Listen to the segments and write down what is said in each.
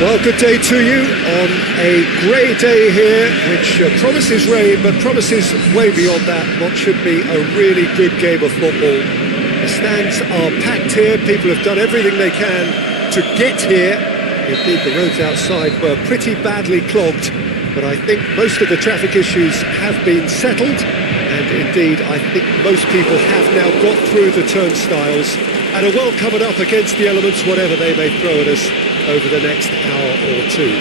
Well, good day to you on a grey day here, which promises rain, but promises way beyond that what should be a really good game of football. The stands are packed here, people have done everything they can to get here. Indeed, the roads outside were pretty badly clogged, but I think most of the traffic issues have been settled, and indeed, I think most people have now got through the turnstiles and are well covered up against the elements, whatever they may throw at us over the next hour or two.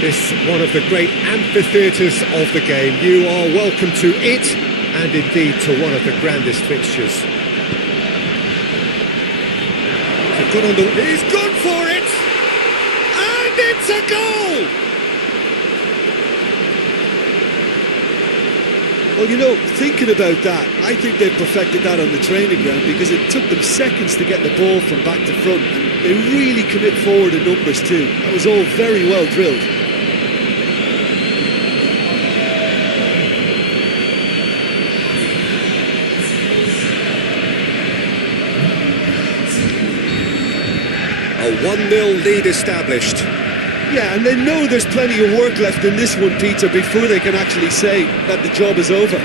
This one of the great amphitheatres of the game. You are welcome to it, and indeed to one of the grandest fixtures. He's gone for it! And it's a goal! Well, you know, thinking about that, I think they've perfected that on the training ground, because it took them seconds to get the ball from back to front. They really commit forward in numbers too. That was all very well drilled. A 1-0 lead established. Yeah, and they know there's plenty of work left in this one, Peter, before they can actually say that the job is over.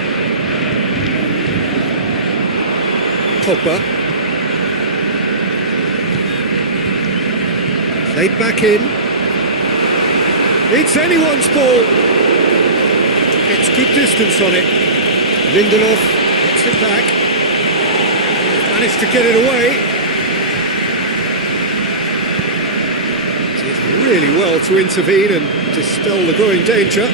Pogba. Played back in. It's anyone's ball. It's good distance on it. Lindelof gets it back. Managed to get it away. Did really well to intervene and dispel the growing danger.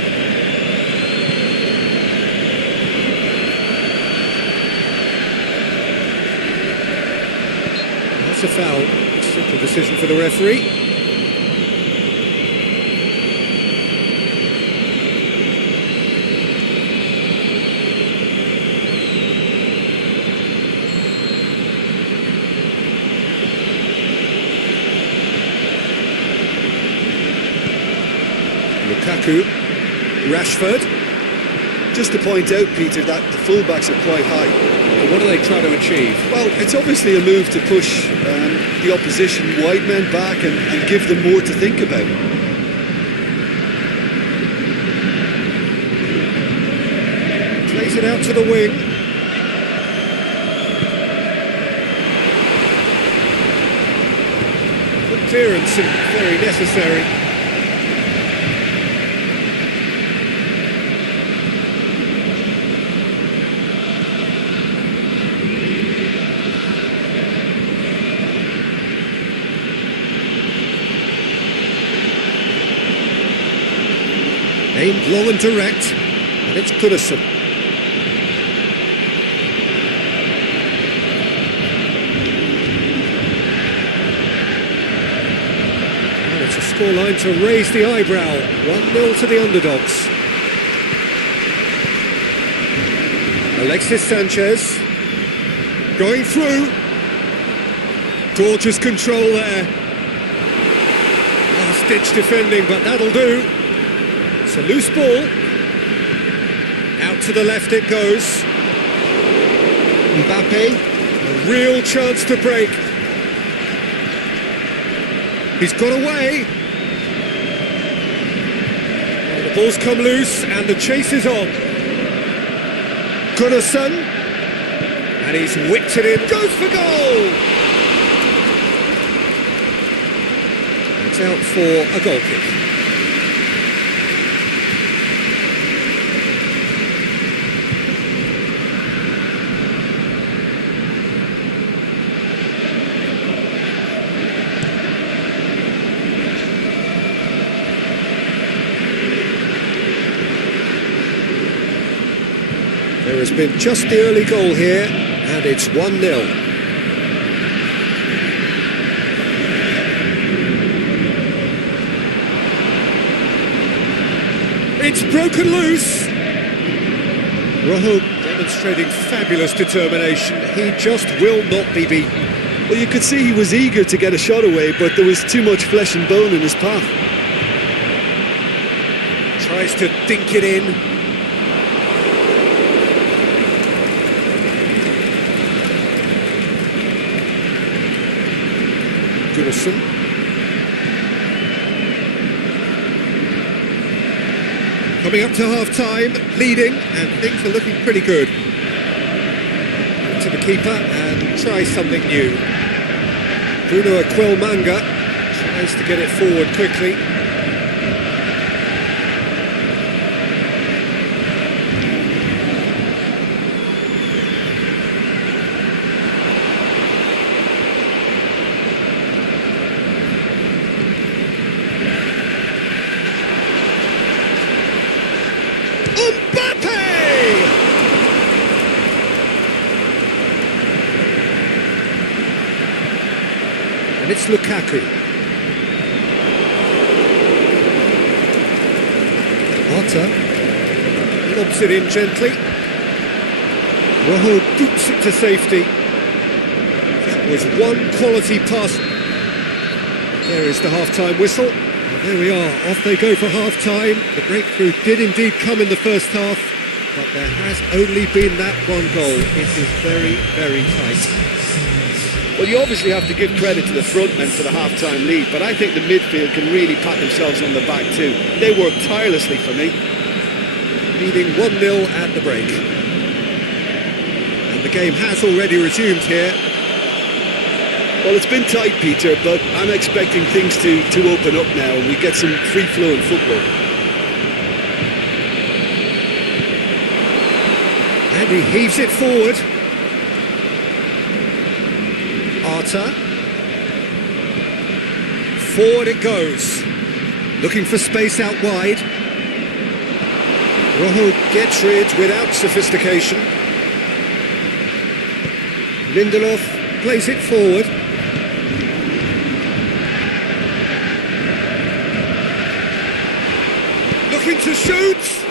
That's a foul. Simple decision for the referee. Lukaku, Rashford. Just to point out, Peter, that the fullbacks are quite high. And what are they trying to achieve? Well, it's obviously a move to push the opposition wide men back and give them more to think about. Plays it out to the wing. Good clearance and very necessary. Aimed long and direct, and it's Goodison. And it's a scoreline to raise the eyebrow. 1-0 to the underdogs. Alexis Sanchez going through. Gorgeous control there. Last-ditch defending, but that'll do. It's a loose ball. Out to the left it goes. Mbappe, a real chance to break. He's got away. And the ball's come loose and the chase is on. Goodison. And he's whipped it in. Goes for goal! It's out for a goal kick. There has been just the early goal here, and it's 1-0. It's broken loose. Rojo demonstrating fabulous determination. He just will not be beaten. Well, you could see he was eager to get a shot away, but there was too much flesh and bone in his path. Tries to dink it in. Wilson. Coming up to half-time, leading, and things are looking pretty good. To the keeper and try something new. Bruno Aquilmanga tries to get it forward quickly. And it's Lukaku. Arta lobs it in gently. Rojo boots it to safety. That was one quality pass. There is the half-time whistle. And there we are, off they go for half-time. The breakthrough did indeed come in the first half, but there has only been that one goal. It is very, very tight. Well, you obviously have to give credit to the front men for the half-time lead, but I think the midfield can really pat themselves on the back too. They worked tirelessly for me. Leading 1-0 at the break. And the game has already resumed here. Well, it's been tight, Peter, but I'm expecting things to open up now and we get some free-flowing football. And he heaves it forward. Arta. Forward it goes. Looking for space out wide. Rojo gets rid without sophistication. Lindelof plays it forward. Looking to shoot.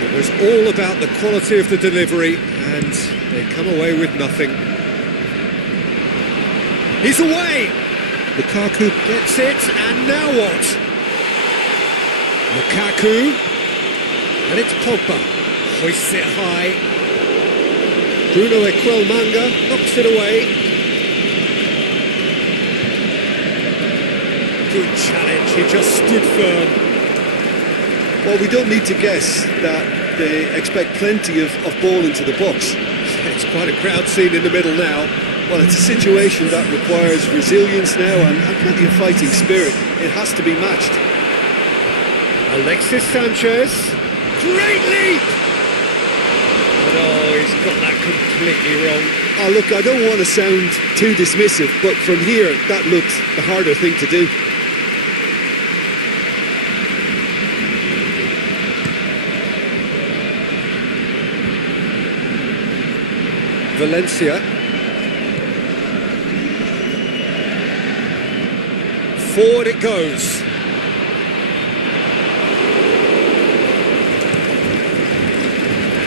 It was all about the quality of the delivery, and they come away with nothing. He's away! Lukaku gets it, and now what? Lukaku, and it's Pogba. Hoists it high. Bruno Aquilmanga knocks it away. Good challenge, he just stood firm. Well, we don't need to guess that they expect plenty of ball into the box. It's quite a crowd scene in the middle now. Well, it's a situation that requires resilience now and plenty of fighting spirit. It has to be matched. Alexis Sanchez. Great leap! But he's got that completely wrong. Oh, look, I don't want to sound too dismissive, but from here, that looked the harder thing to do. Valencia. Forward it goes.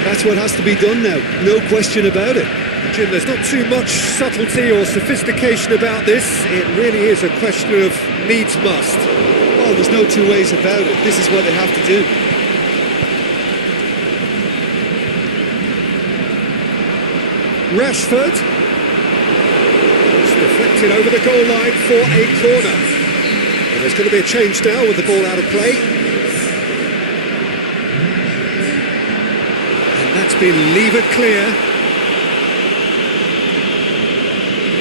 That's what has to be done now, no question about it. Jim, there's not too much subtlety or sophistication about this. It really is a question of needs must. Oh, there's no two ways about it. This is what they have to do. Rashford. It's deflected over the goal line for a corner. And there's going to be a change now with the ball out of play. And that's been levered clear.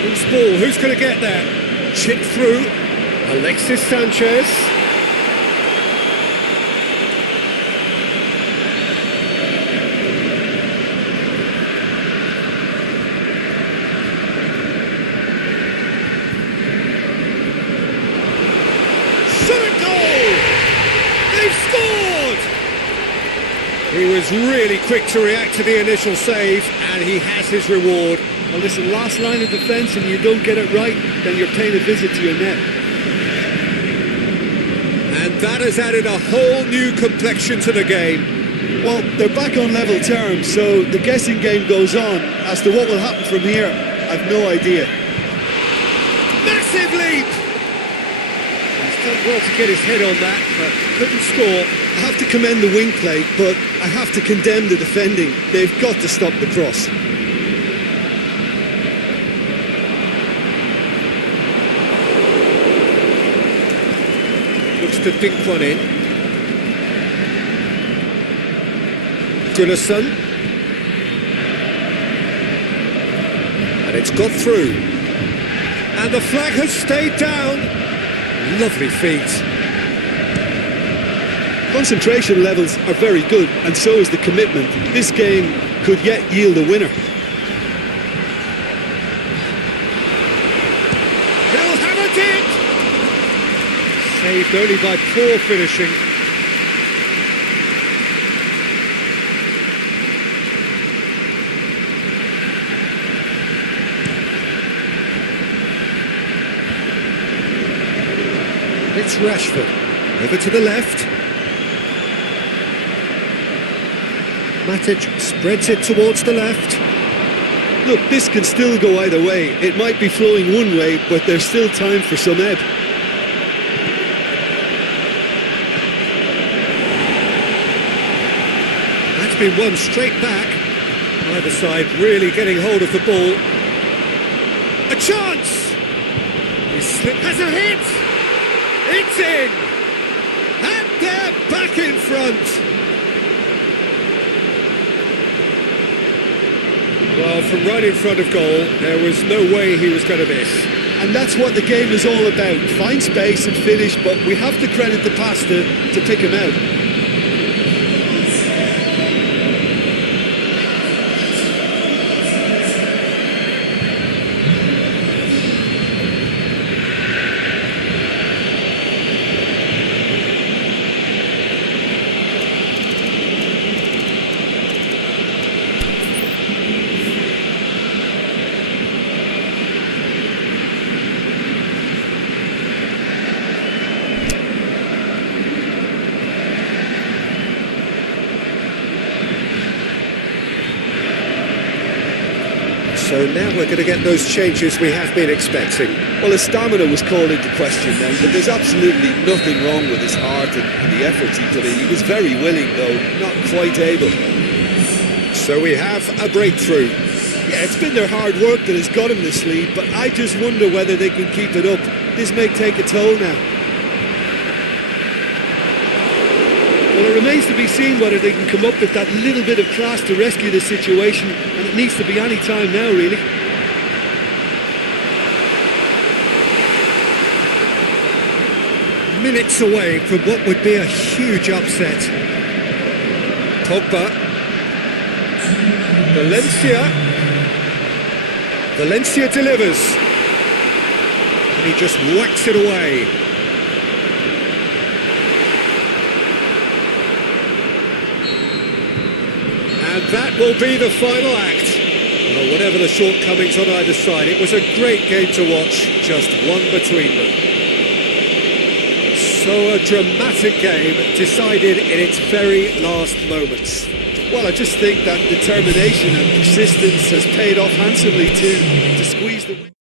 Loose ball, who's going to get there? Chipped through. Alexis Sanchez. He was really quick to react to the initial save, and he has his reward. Well, listen, last line of defence, and you don't get it right, then you're paying a visit to your net. And that has added a whole new complexion to the game. Well, they're back on level terms, so the guessing game goes on. As to what will happen from here, I've no idea. Massive leap! He's Done well to get his head on that, but couldn't score. I have to commend the wing play, but I have to condemn the defending. They've got to stop the cross. Looks to dink one in. Gunnarsson. And it's got through. And the flag has stayed down. Lovely feet. Concentration levels are very good, and so is the commitment. This game could yet yield a winner. He'll hammer it! Saved only by poor finishing. It's Rashford, over to the left. Matic spreads it towards the left. Look, this can still go either way. It might be flowing one way, but there's still time for some ebb. That's been won straight back. Either side really getting hold of the ball. A chance! He has a hit! It's in! And they're back in front! Well, from right in front of goal, there was no way he was going to miss. And that's what the game is all about. Find space and finish, but we have to credit the pass to pick him out. So now we're going to get those changes we have been expecting. Well, his stamina was called into question then, but there's absolutely nothing wrong with his heart and the efforts he put in. He was very willing, though, not quite able. So we have a breakthrough. Yeah, it's been their hard work that has got him this lead, but I just wonder whether they can keep it up. This may take a toll now. Well, it remains to be seen whether they can come up with that little bit of class to rescue the situation, and it needs to be any time now, really. Minutes away from what would be a huge upset. Pogba. Valencia delivers. And he just whacks it away. And that will be the final act. Well, whatever the shortcomings on either side, it was a great game to watch, just one between them. So a dramatic game decided in its very last moments. Well, I just think that determination and persistence has paid off handsomely to squeeze the win.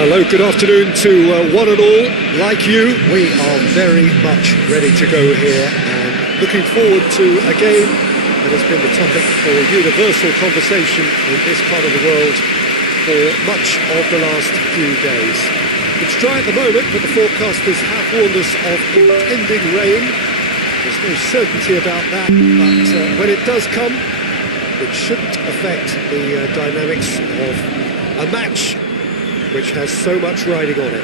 Hello, good afternoon to one and all. Like you, we are very much ready to go here and looking forward to a game that has been the topic for universal conversation in this part of the world for much of the last few days. It's dry at the moment, but the forecasters have warned us of impending rain. There's no certainty about that, but when it does come, it shouldn't affect the dynamics of a match which has so much riding on it.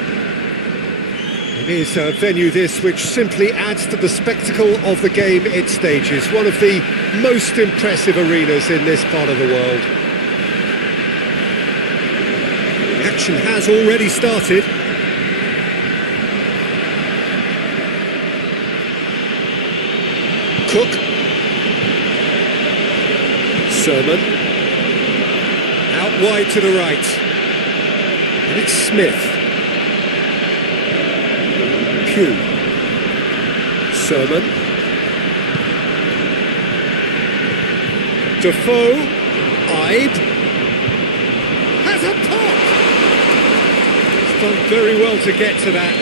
It is a venue this which simply adds to the spectacle of the game it stages, one of the most impressive arenas in this part of the world. The action has already started. Cook. Sermon. Out wide to the right. And it's Smith. Pugh. Sermon. Defoe. Ide. Has a pop! He's done very well to get to that.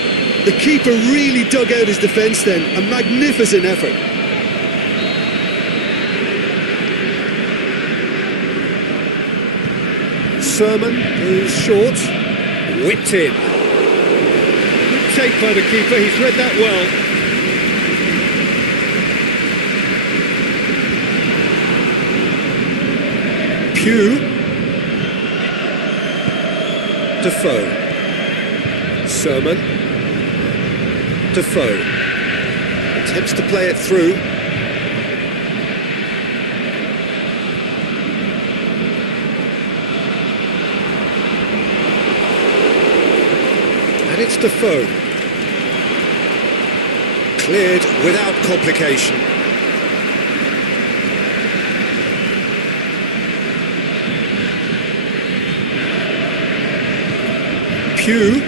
The keeper really dug out his defence then. A magnificent effort. Sermon goes short. Whipped in. Good take by the keeper, he's read that well. Pugh. Defoe. Sermon. Defoe. Attempts to play it through. And it's Defoe. Cleared without complication. Pugh.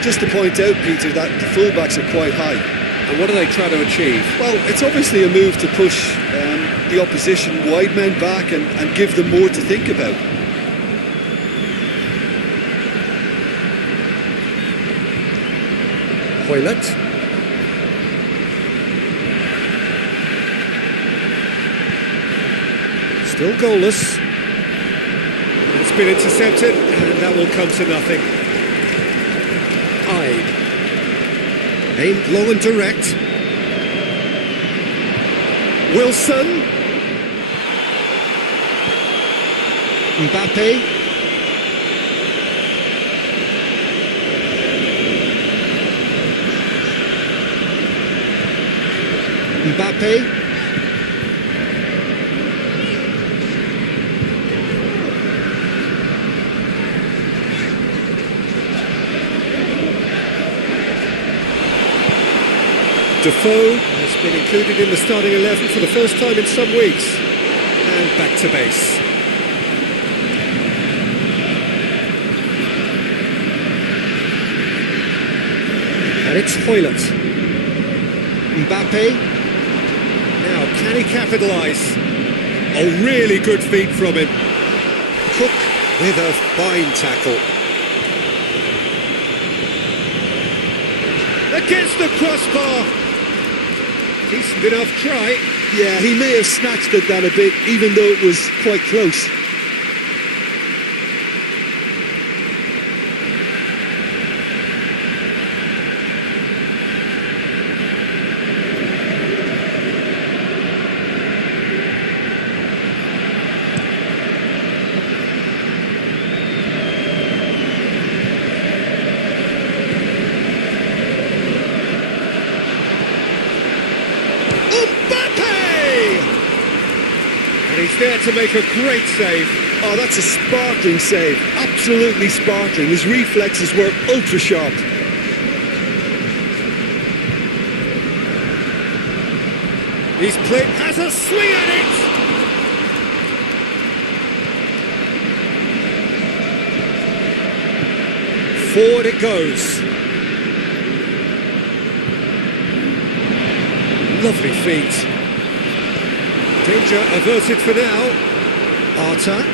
Just to point out, Peter, that the fullbacks are quite high. And what are they trying to achieve? Well, it's obviously a move to push the opposition wide men back and give them more to think about. Hoylett. Still goalless. It's been intercepted, and that will come to nothing. Ide. Aimed low and direct. Wilson. Mbappe. Mbappe. Defoe has been included in the starting 11 for the first time in some weeks. And back to base. And it's Hoylett. Mbappe. Now, can he capitalise? A really good feat from him. Cook with a fine tackle. Against the crossbar. Decent enough try. Yeah, he may have snatched at that a bit, even though it was quite close. He's there to make a great save. Oh, that's a sparkling save. Absolutely sparkling. His reflexes were ultra sharp. He's played, has a swing at it. Forward it goes. Lovely feet. Danger averted for now. Arta.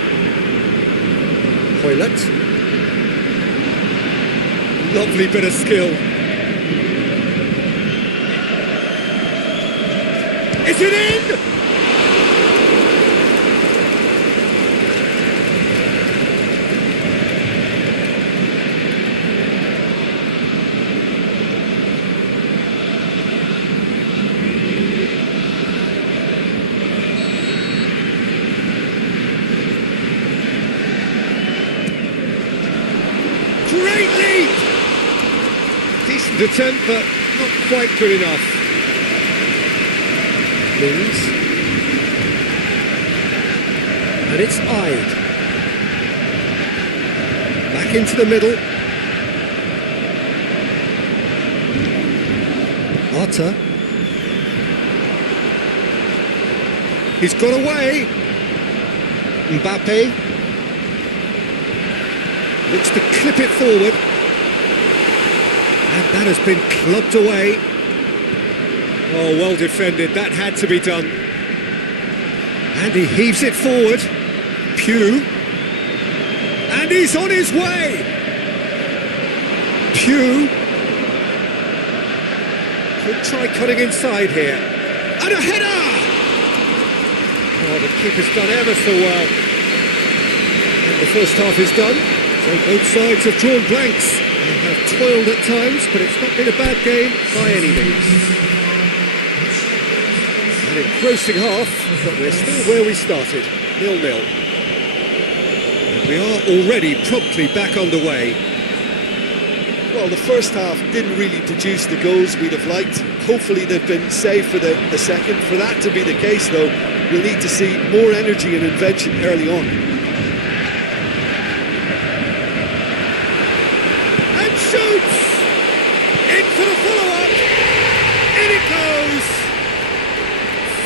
Hoylett. Lovely bit of skill. Is it in? Great leap! Decent attempt, but not quite good enough. Mings. And it's Ide. Back into the middle. Arta. He's got away. Mbappe looks to clip it forward. And that has been clubbed away. Oh, well defended. That had to be done. And he heaves it forward. Pugh. And he's on his way. Pugh could try cutting inside here. And a header! Oh, the keeper's done ever so well. And the first half is done. So both sides have drawn blanks. They have toiled at times, but it's not been a bad game by any means. An engrossing half, but we're still where we started, 0-0. We are already promptly back underway. Well, the first half didn't really produce the goals we'd have liked. Hopefully they've been saved for the second. For that to be the case, though, we'll need to see more energy and invention early on. And shoots! In for the follow-up! In it goes!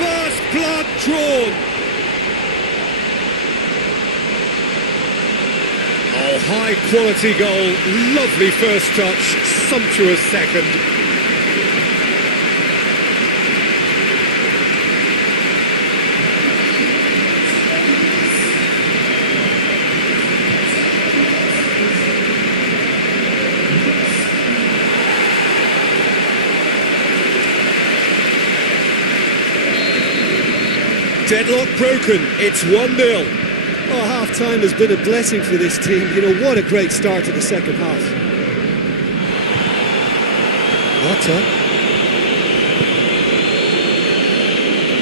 First blood drawn! Oh, high quality goal, lovely first touch, sumptuous second. Deadlock broken, it's 1-0. Oh, half-time has been a blessing for this team. You know, what a great start to the second half. Arta.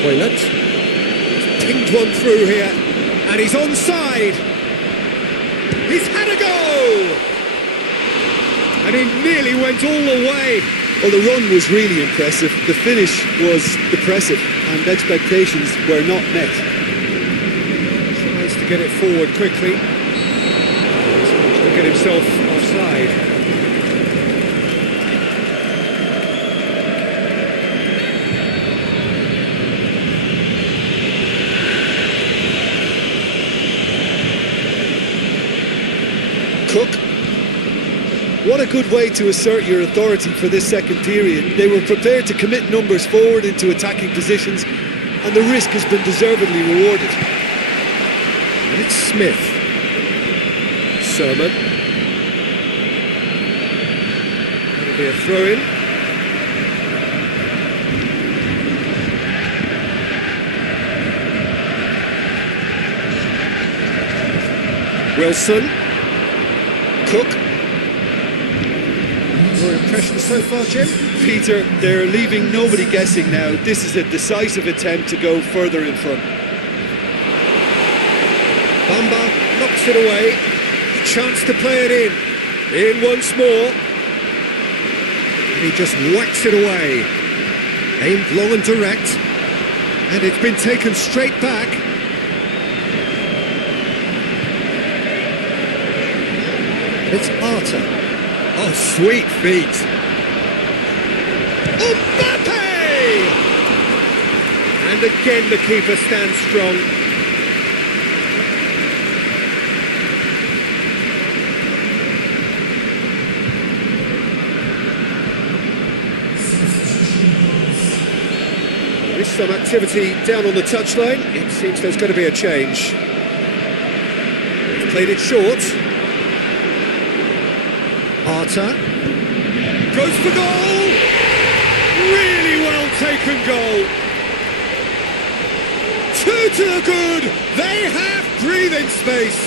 Hoylett. Pinged one through here. And he's onside. He's had a go! And he nearly went all the way. Well, the run was really impressive. The finish was impressive. And expectations were not met. Tries to get it forward quickly. To get himself offside. Cook. What a good way to assert your authority for this second period. They were prepared to commit numbers forward into attacking positions, and the risk has been deservedly rewarded. And it's Smith. Sermon. That'll be a throw-in. Wilson. Cook. Your impression so far, Jim? Peter, they're leaving nobody guessing now. This is a decisive attempt to go further in front. Bamba knocks it away. Chance to play it in. In once more. He just whacks it away. Aimed long and direct. And it's been taken straight back. It's Arta. Oh, sweet feet. Mbappe! And again the keeper stands strong. There is some activity down on the touchline. It seems there's going to be a change. They've played it short. Arta goes for goal! Really well taken goal. 2 to the good. They have breathing space.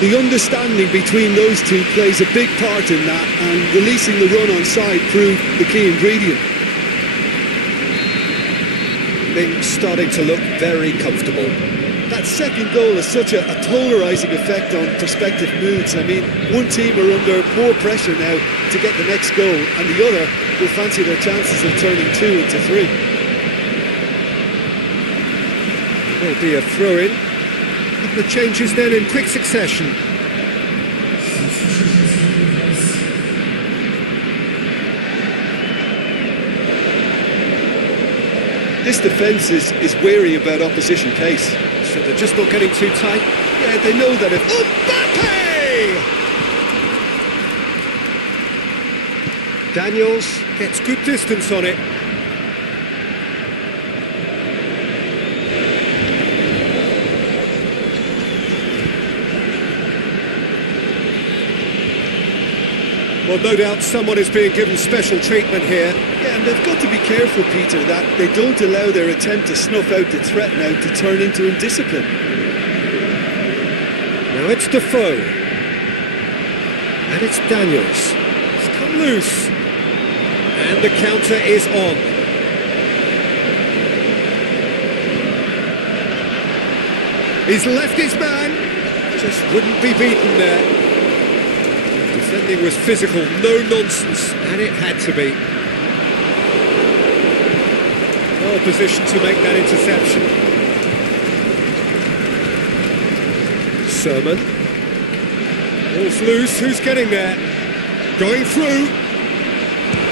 The understanding between those two plays a big part in that, and releasing the run on side proved the key ingredient. Things starting to look very comfortable. That second goal has such a polarising effect on prospective moods. I mean, one team are under more pressure now to get the next goal, and the other will fancy their chances of turning 2 into 3. There'll be a throw-in. The changes then in quick succession. This defence is wary about opposition pace. So they're just not getting too tight. Yeah, they know that if... Mbappe! Daniels gets good distance on it. Well, no doubt someone is being given special treatment here. Yeah, and they've got to be careful, Peter, that they don't allow their attempt to snuff out the threat now to turn into indiscipline. Now it's Defoe. And it's Daniels. It's come loose. And the counter is on. He's left his man. Just wouldn't be beaten there. Defending was physical, no nonsense, and it had to be. Well positioned to make that interception. Sermon. Ball's loose, who's getting there? Going through.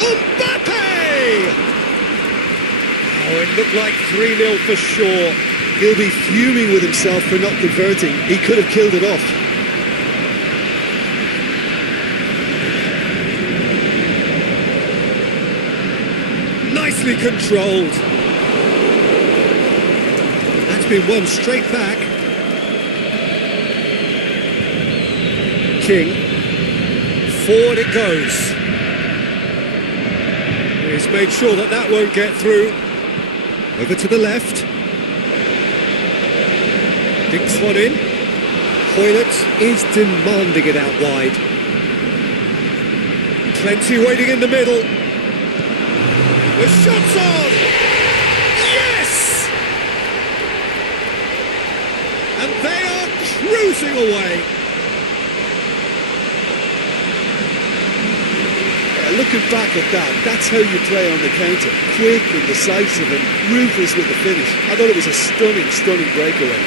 Mbappe! Oh, it looked like 3-0 for sure. He'll be fuming with himself for not converting. He could have killed it off. Nicely controlled. That's been won straight back. King. Forward it goes. He's made sure that that won't get through. Over to the left. Dinks one in. Hoylett is demanding it out wide. Plenty waiting in the middle. The shot's on! Yes! And they are cruising away. Looking back at that, that's how you play on the counter. Quick and decisive and ruthless with the finish. I thought it was a stunning, stunning breakaway.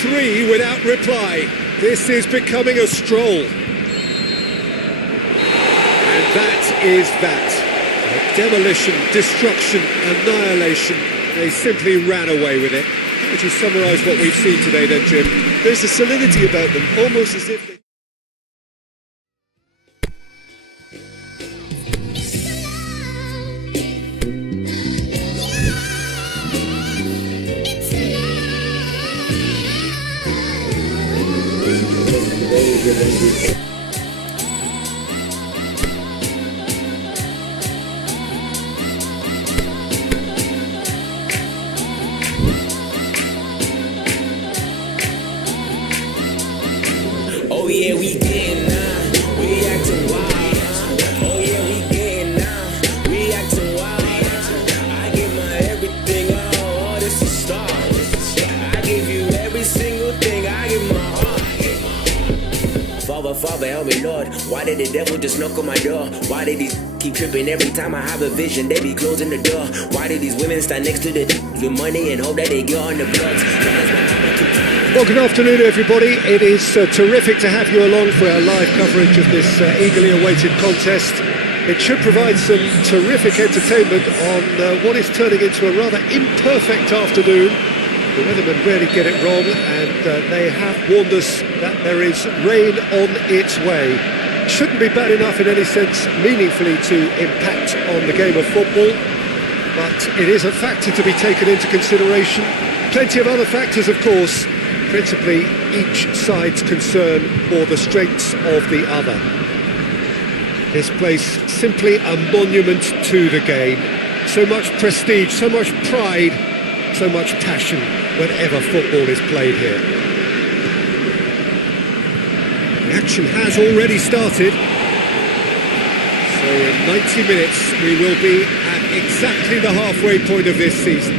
Three without reply. This is becoming a stroll. And that is that. Demolition, destruction, annihilation. They simply ran away with it. How would you summarise what we've seen today then, Jim? There's a solidity about them, almost as if they... Oh yeah, we getting now, we acting wild. Oh yeah, we getting now, we acting wild. I give my everything, oh this is a start. I give you every single thing, I give my heart. Father, Father, help me, Lord. Why did the devil just knock on my door? Why did these keep tripping every time I have a vision? They be closing the door. Why did these women stand next to the with money and hope that they get on the bloods? Well, good afternoon, everybody. It is terrific to have you along for our live coverage of this eagerly awaited contest. It should provide some terrific entertainment on what is turning into a rather imperfect afternoon. The weathermen rarely get it wrong, and they have warned us that there is rain on its way. Shouldn't be bad enough in any sense meaningfully to impact on the game of football, but it is a factor to be taken into consideration. Plenty of other factors, of course, principally each side's concern for the strengths of the other. This place simply a monument to the game. So much prestige, so much pride, so much passion whenever football is played here. The action has already started. So in 90 minutes we will be at exactly the halfway point of this season.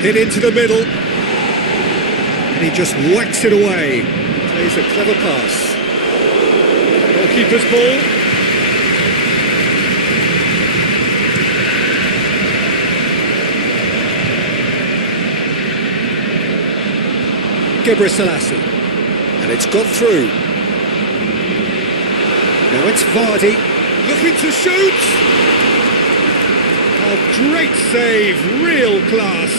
Hit into the middle. And he just whacks it away. Plays a clever pass. Well Goalkeeper's ball. Gebre Selassie. And it's got through. Now it's Vardy. Looking to shoot! Oh, great save, real class.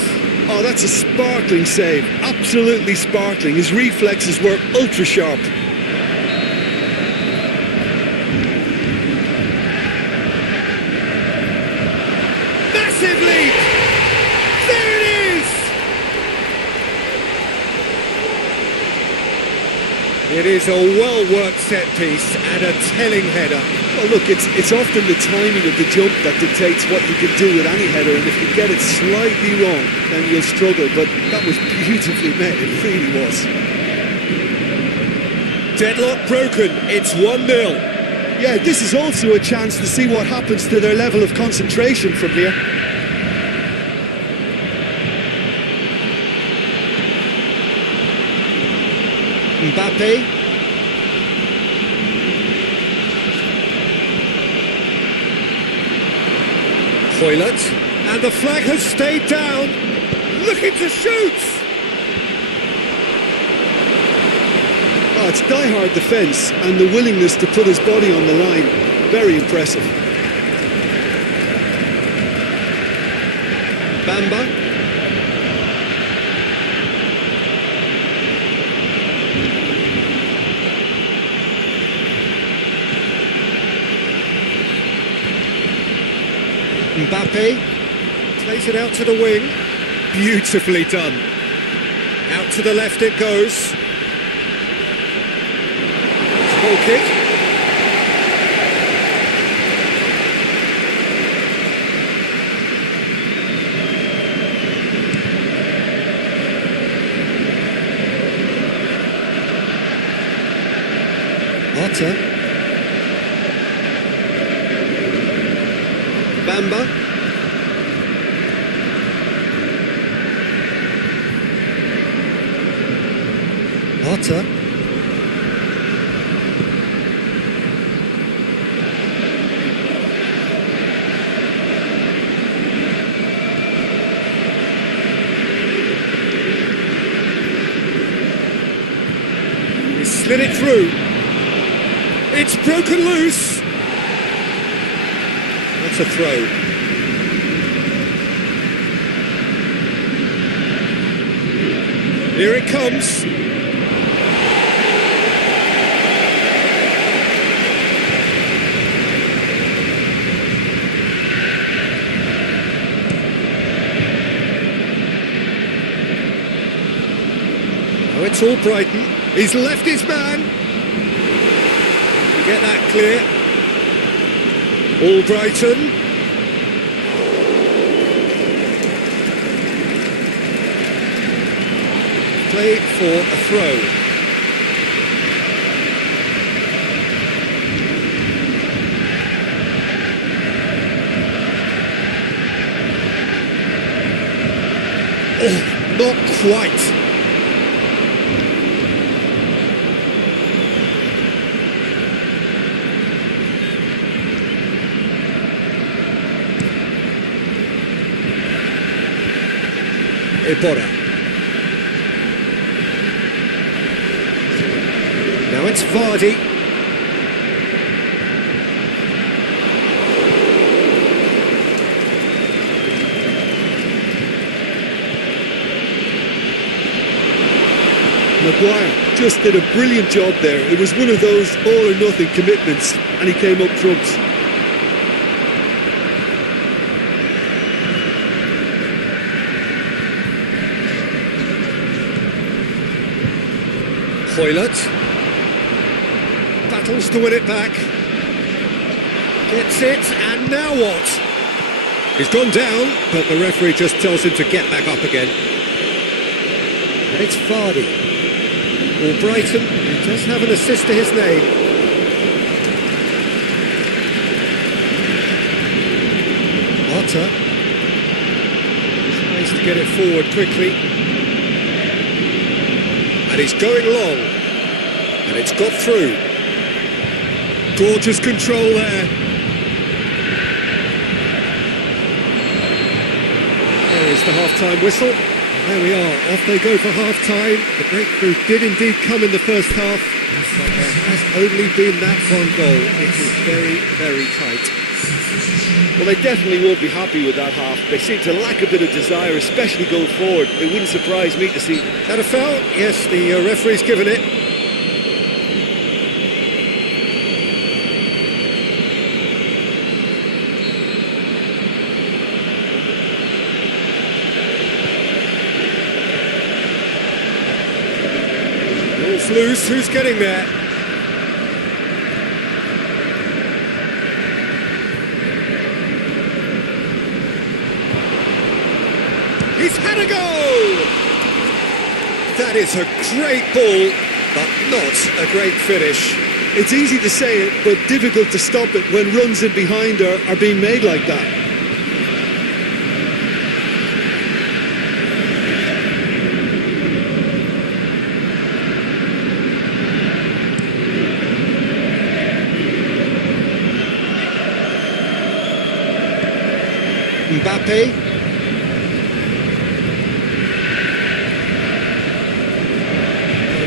Oh, that's a sparkling save, absolutely sparkling. His reflexes were ultra sharp. Massive leap! There it is! It is a well-worked set piece and a telling header. Well, look, it's often the timing of the jump that dictates what you can do with any header, and if you get it slightly wrong, then you'll struggle, but that was beautifully met, it really was. Deadlock broken, it's 1-0. Yeah, this is also a chance to see what happens to their level of concentration from here. Mbappe. Hoylett, and the flag has stayed down, looking to shoot! Oh, it's die-hard defence and the willingness to put his body on the line. Very impressive. Bamba. Mbappe plays it out to the wing. Beautifully done. Out to the left it goes. Small kick. Otter. Bamba. Otter. He slid it through. It's broken loose. That's a throw. Here it comes. Oh, it's all Brighton. He's left his man. Get that clear. All Brighton. Play for a throw. Oh, not quite. Iborra. Now it's Vardy. Maguire just did a brilliant job there. It was one of those all or nothing commitments, and he came up trumps. Hoylett battles to win it back, gets it, and now what? He's gone down, but the referee just tells him to get back up again. And it's Vardy. Or Brighton, who does have an assist to his name. Otter tries to get it forward quickly. And he's going long, and it's got through. Gorgeous control there. There is the half-time whistle. There we are, off they go for half-time. The breakthrough did indeed come in the first half, but there has only been that one goal. It is very, very tight. Well, they definitely won't be happy with that half. They seem to lack a bit of desire, especially going forward. It wouldn't surprise me to see. That a foul? Yes, the referee's given it. Ball's loose, who's getting there? He's had a go! That is a great ball, but not a great finish. It's easy to say it, but difficult to stop it when runs in behind are being made like that. Mbappe.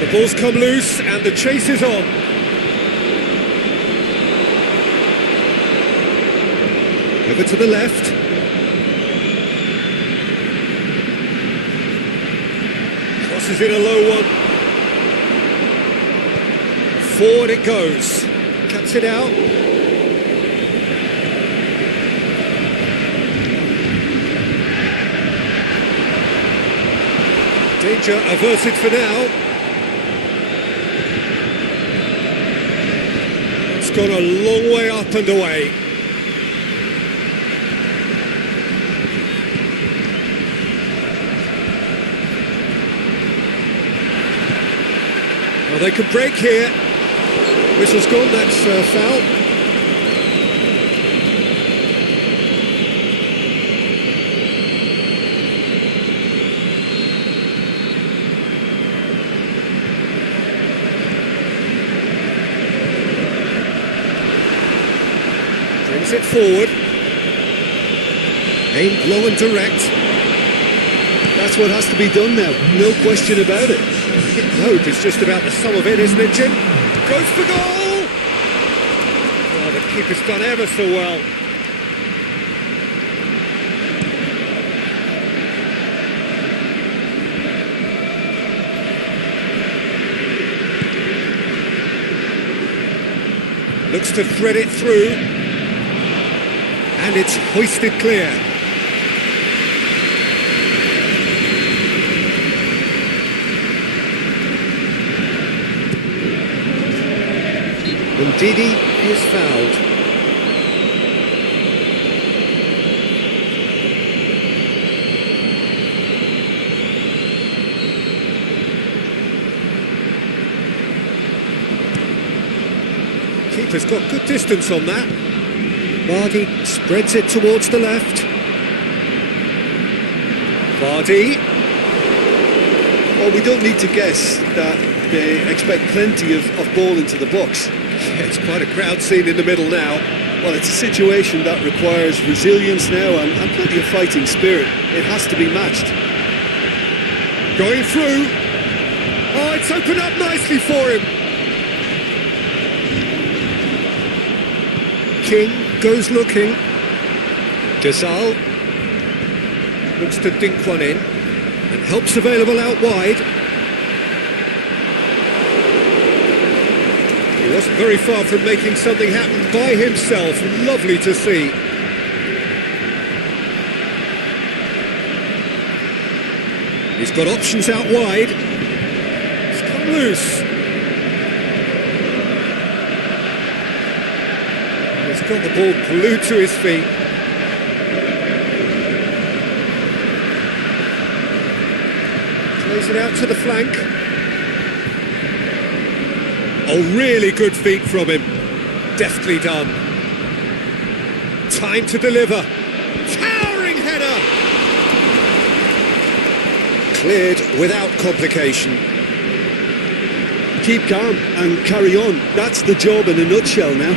The ball's come loose and the chase is on. Over to the left. Crosses in a low one. Forward it goes. Cuts it out. Danger averted for now. It's gone a long way up and away. Well, they could break here. Whistle's gone, that's foul. Brings it forward. Aimed low and direct. That's what has to be done now, no question about it. Hit hope is just about the sum of it, isn't it, Jim? Goes for goal! Oh, the keeper's done ever so well. Looks to thread it through. And it's hoisted clear. Ndidi is fouled. Keeper's got good distance on that. Vardy spreads it towards the left. Vardy. Well, we don't need to guess that they expect plenty of ball into the box. Yeah, it's quite a crowd scene in the middle now. Well, it's a situation that requires resilience now and plenty of fighting spirit. It has to be matched. Going through. Oh, it's opened up nicely for him. King goes looking. Gazal looks to dink one in. And help's available out wide. He wasn't very far from making something happen by himself. Lovely to see. He's got options out wide. It's come loose. He's got the ball glued to his feet. Plays it out to the flank. Oh, really good feet from him. Deftly done. Time to deliver. Towering header. Cleared without complication. Keep calm and carry on. That's the job in a nutshell now.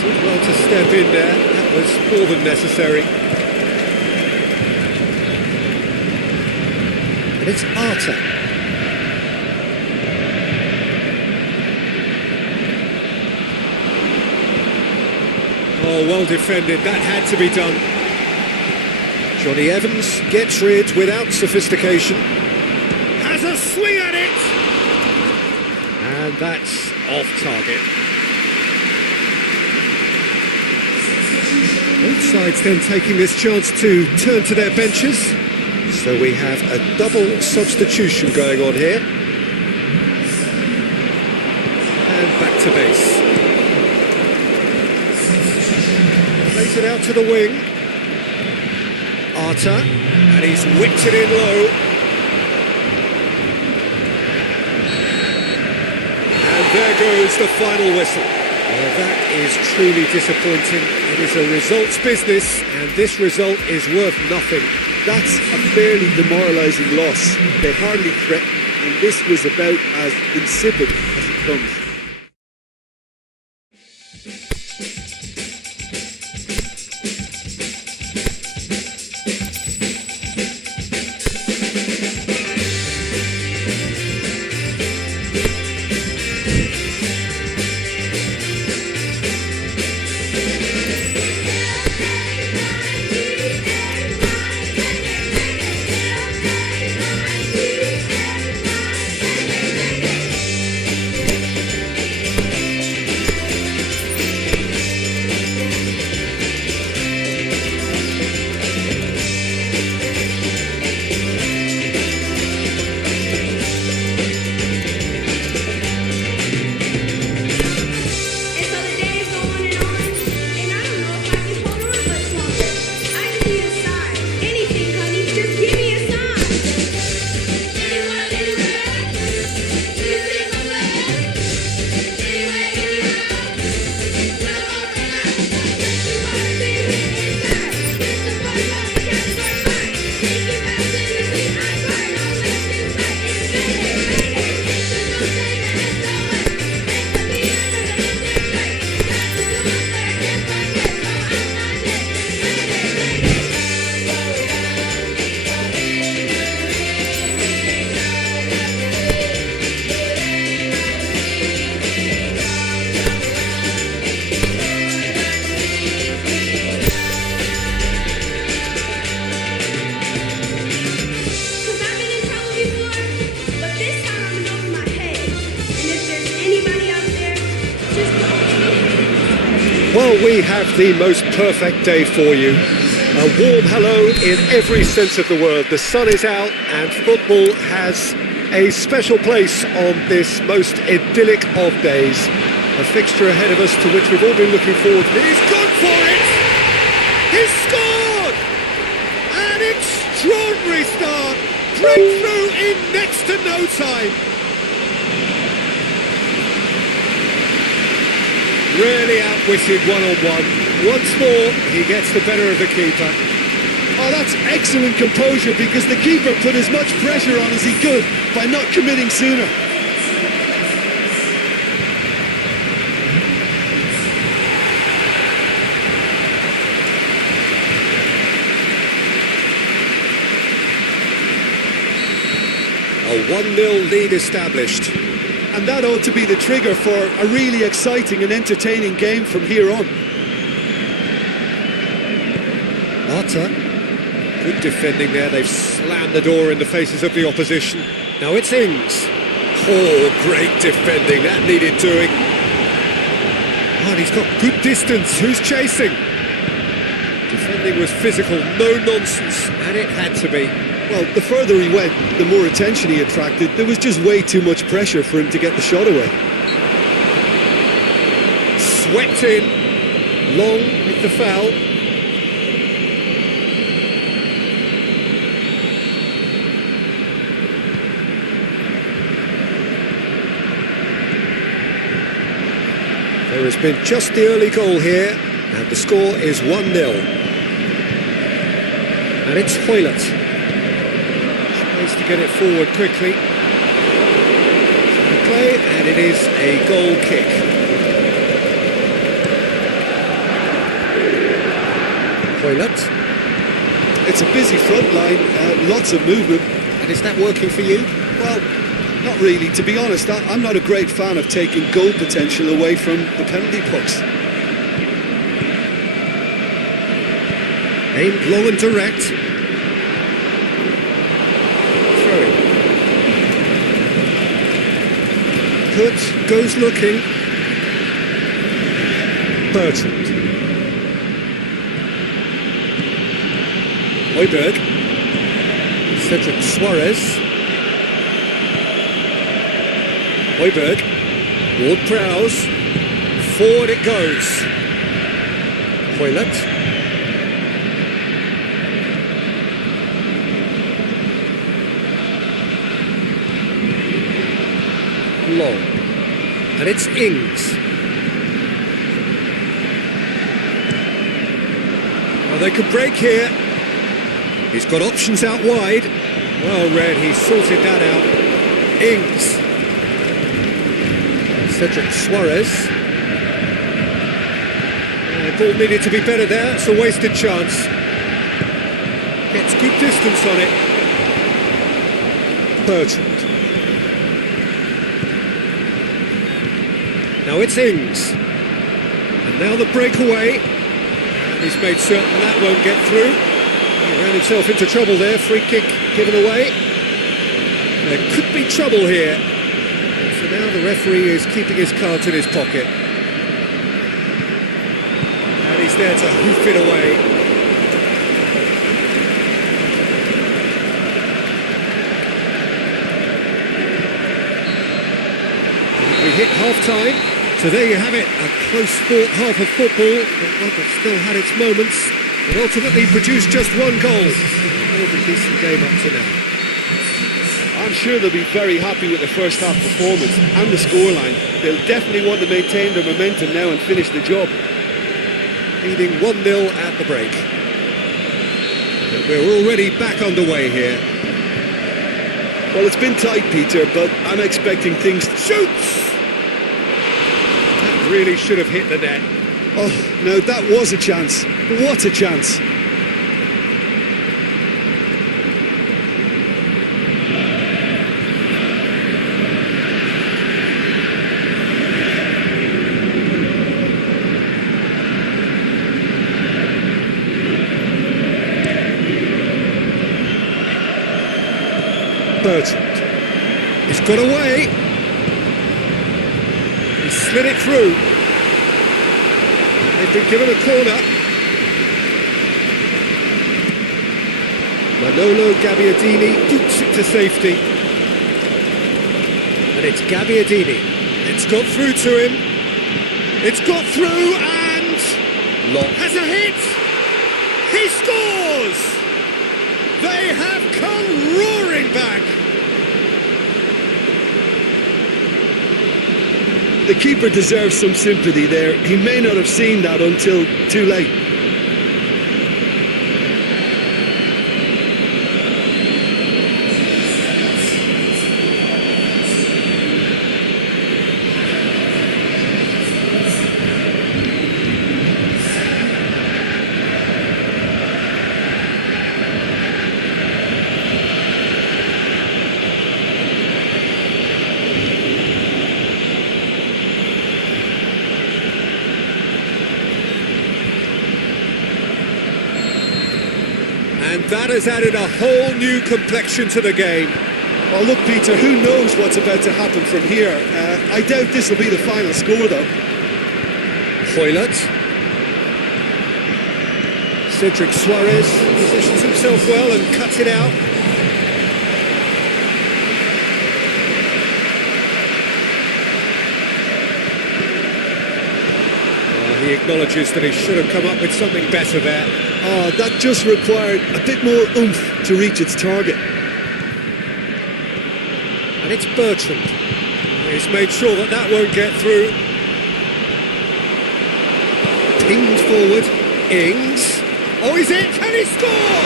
Did well to step in there. That was more than necessary. And it's Arta. Oh, well defended, that had to be done. Johnny Evans gets rid without sophistication. Has a swing at it! And that's off target. Both sides then taking this chance to turn to their benches. So we have a double substitution going on here. And back to base. Plays it out to the wing. Arta, and he's whipped it in low. And there goes the final whistle. Well, that is truly disappointing. It is a results business, and this result is worth nothing. That's a fairly demoralising loss. They hardly threatened, and this was about as insipid as it comes. Well, we have the most perfect day for you. A warm hello in every sense of the word. The sun is out and football has a special place on this most idyllic of days. A fixture ahead of us to which we've all been looking forward to. He's gone for it! He's scored! An extraordinary start! Breakthrough in next to no time! Really outwitted one-on-one. Once more, he gets the better of the keeper. Oh, that's excellent composure, because the keeper put as much pressure on as he could by not committing sooner. A 1-0 lead established. And that ought to be the trigger for a really exciting and entertaining game from here on. Arta, good defending there. They've slammed the door in the faces of the opposition. Now it's Ings. Oh, great defending. That needed doing. Oh, and he's got good distance. Who's chasing? Defending was physical, no nonsense, and it had to be. Well, the further he went, the more attention he attracted. There was just way too much pressure for him to get the shot away. Swept in. Long with the foul. There has been just the early goal here, and the score is 1-0. And it's Hoylett. Tries to get it forward quickly. Play, and it is a goal kick. Hoylett. It's a busy front line, lots of movement. And is that working for you? Well, not really. To be honest, I'm not a great fan of taking goal potential away from the penalty box. Aimed low and direct. Throwing. Kurt goes looking. Bertrand. Højbjerg. Cedric Suarez. Højbjerg. Ward-Prowse. Forward it goes. Hoylett. Long. And it's Ings. Well, they could break here. He's got options out wide. Well read, he sorted that out. Ings. Cedric Suarez. The ball needed to be better there. It's a wasted chance. Gets good distance on it. Bertrand. Now it's Ings. And now the breakaway. And he's made certain that won't get through. He ran himself into trouble there. Free kick given away. There could be trouble here. So now the referee is keeping his cards in his pocket. And he's there to hoof it away. We hit half-time. So there you have it, a close-fought half of football, but one that still had its moments, and ultimately produced just one goal. More than decent game up to now. I'm sure they'll be very happy with the first half performance and the scoreline. They'll definitely want to maintain their momentum now and finish the job. Leading 1-0 at the break. And we're already back underway here. Well, it's been tight, Peter, but I'm expecting things to... Shoots! Really should have hit the net. Oh, no, that was a chance. What a chance. Bertrand. He's got away. He slid it through. They've been given a corner. Manolo Gabbiadini boots it to safety. And it's Gabbiadini. It's got through to him. It's got through and... Locke has a hit! He scores! They have come roaring back! The keeper deserves some sympathy there. He may not have seen that until too late. And that has added a whole new complexion to the game. Well, look, Peter, who knows what's about to happen from here? I doubt this will be the final score, though. Hoylett. Cedric Suarez positions himself well and cuts it out. He acknowledges that he should have come up with something better there. Oh, that just required a bit more oomph to reach its target. And it's Bertrand. He's made sure that that won't get through. Pinged forward. Ings. Oh, is it? Can he score?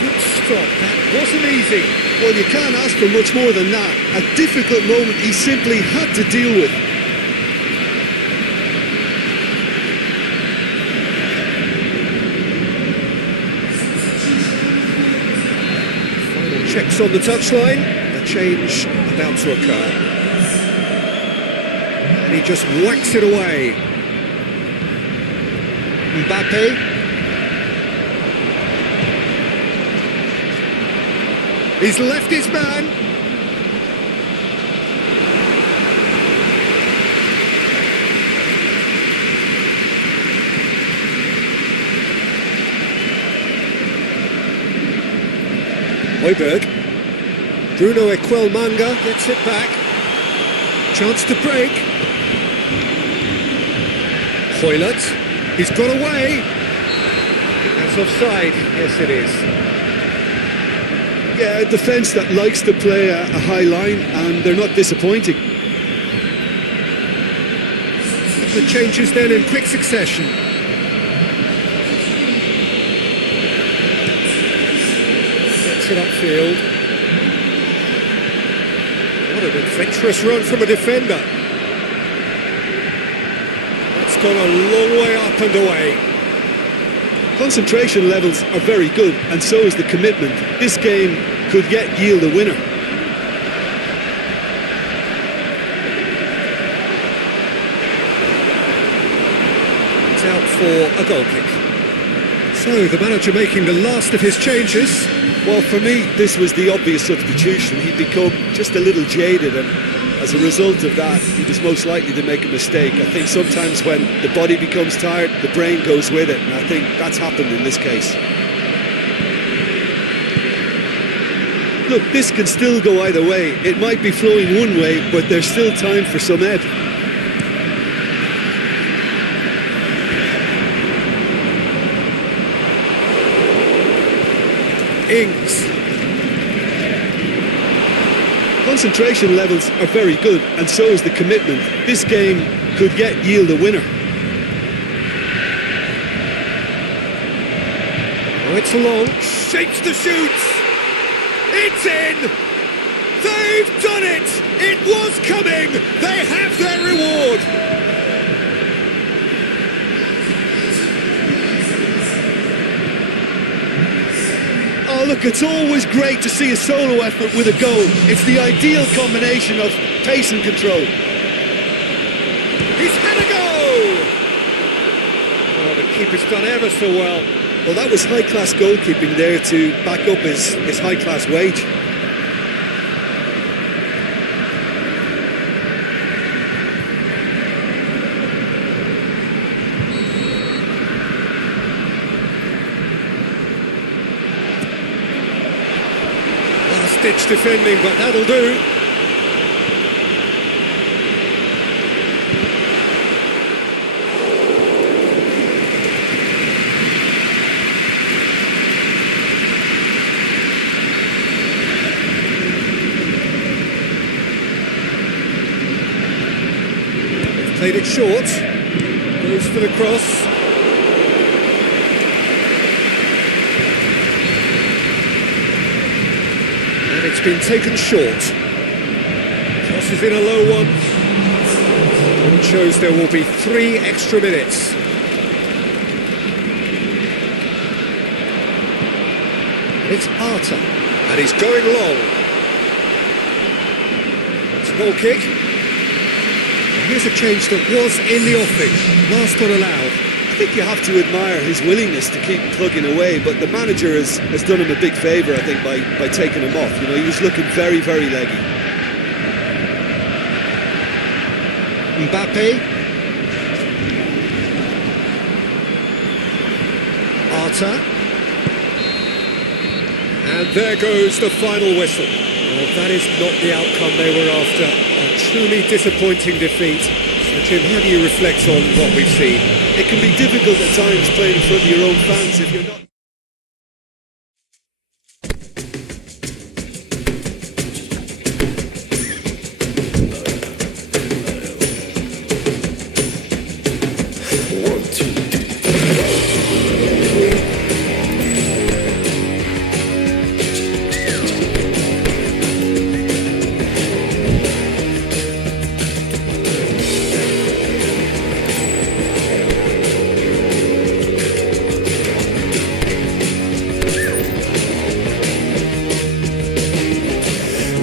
Good stop. That wasn't easy. Well, you can't ask for much more than that. A difficult moment he simply had to deal with. Final checks on the touchline. A change about to occur. And he just whacks it away. Mbappe. He's left his man. Højbjerg. Bruno Equelmanga gets it back. Chance to break. Højlund. He's got away. That's offside. Yes, it is. Yeah, a defence that likes to play a high line, and they're not disappointing. The changes then in quick succession. Gets it upfield. What an adventurous run from a defender. That's gone a long way up and away. Concentration levels are very good, and so is the commitment. This game could yet yield a winner. It's out for a goal kick. So the manager making the last of his changes. Well, for me, this was the obvious substitution. He'd become just a little jaded, and as a result of that, he was most likely to make a mistake. I think sometimes when the body becomes tired, the brain goes with it, and I think that's happened in this case. Look, this can still go either way. It might be flowing one way, but there's still time for some ebb. Ings. Concentration levels are very good, and so is the commitment. This game could yet yield a winner. Oh, it's long. Shapes the shoots. It's in. They've done it. It was coming. They have their reward. Oh, look, it's always great to see a solo effort with a goal. It's the ideal combination of pace and control. He's had a go! Oh, the keeper's done ever so well. Well, that was high-class goalkeeping there to back up his high-class wage. Ditch defending, but that'll do. They've played it short. Goes for the cross. It's been taken short. Crosses in a low one. It shows there will be 3 extra minutes. And it's Arta. And he's going long. It's a goal kick. And here's a change that was in the offing. Last one allowed. I think you have to admire his willingness to keep plugging away, but the manager has done him a big favour, I think, by taking him off. You know, he was looking very, very leggy. Mbappe. Arta. And there goes the final whistle. Well, that is not the outcome they were after. A truly disappointing defeat. So, Jim, how do you reflect on what we've seen? It can be difficult at times playing in front of your own fans if you're not...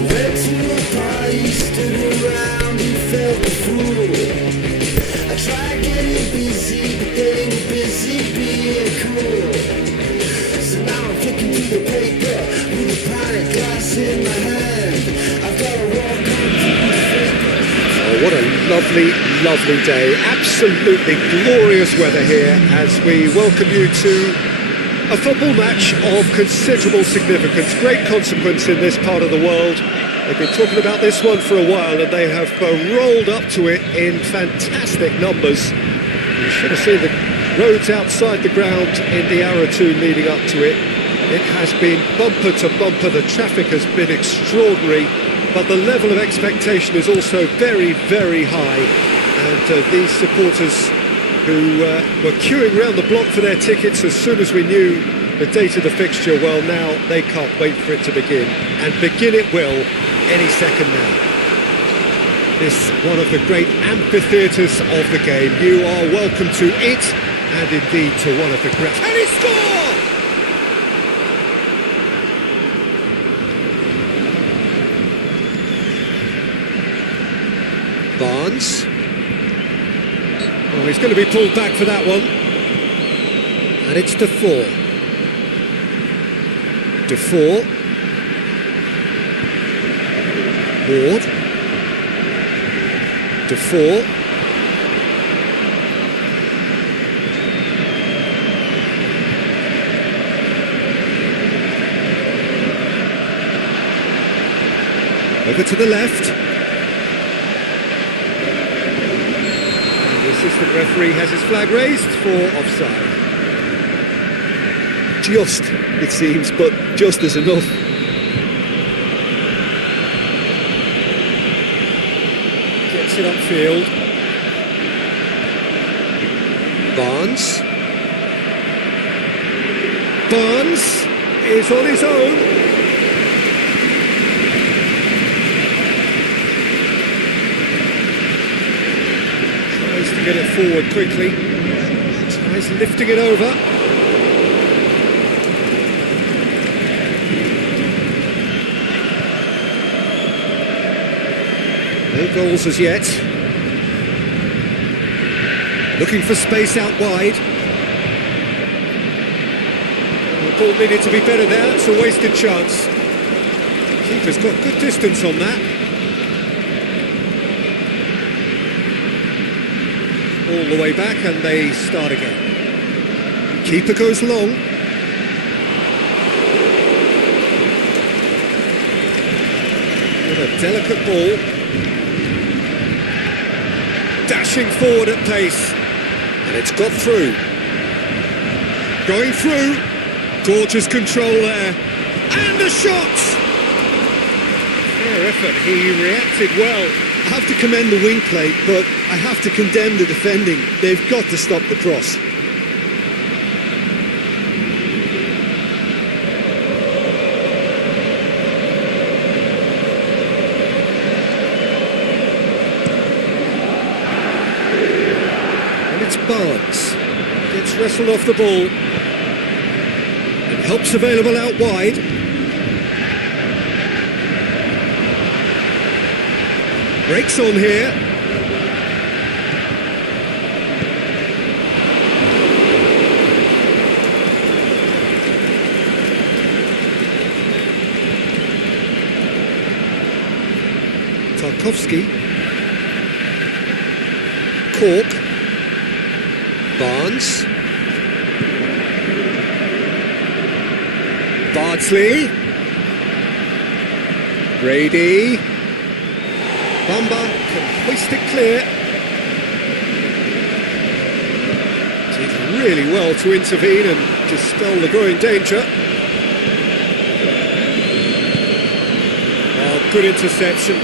Went to a party, stood around and felt the fool. I tried getting busy, but they were busy being cool. So now I'm flicking through the paper with a pint glass in my hand. I've got to walk on through the vapor. Oh, what a lovely, lovely day. Absolutely glorious weather here as we welcome you to a football match of considerable significance, great consequence in this part of the world. They've been talking about this one for a while and they have rolled up to it in fantastic numbers. You should have seen the roads outside the ground in the hour or two leading up to it. It has been bumper to bumper, the traffic has been extraordinary, but the level of expectation is also very, very high. And these supporters who were queuing around the block for their tickets as soon as we knew the date of the fixture, well, now they can't wait for it to begin. And begin it will any second now. This one of the great amphitheatres of the game. You are welcome to it, and indeed to one of the great... Can he score? Barnes. Oh, he's going to be pulled back for that one. And it's Defour. Defour. Ward. Defour. Over to the left. And the assistant referee has his flag raised for offside. Just, it seems, but just is enough. Gets it upfield. Barnes. Barnes is on his own. Tries to get it forward quickly. Tries lifting it over. No goals as yet. Looking for space out wide. The ball needed to be better there. It's a wasted chance. Keeper's got good distance on that. All the way back and they start again. Keeper goes long. What a delicate ball. Dashing forward at pace, and it's got through. Going through, gorgeous control there, and the shot! Fair effort, he reacted well. I have to commend the wing play, but I have to condemn the defending. They've got to stop the cross. Barnes gets wrestled off the ball and helps available out wide. Breaks on here. Tarkowski. Cork. Barnes. Bardsley. Brady. Bamba can hoist it clear. Did really well to intervene and dispel the growing danger. Oh, good interception.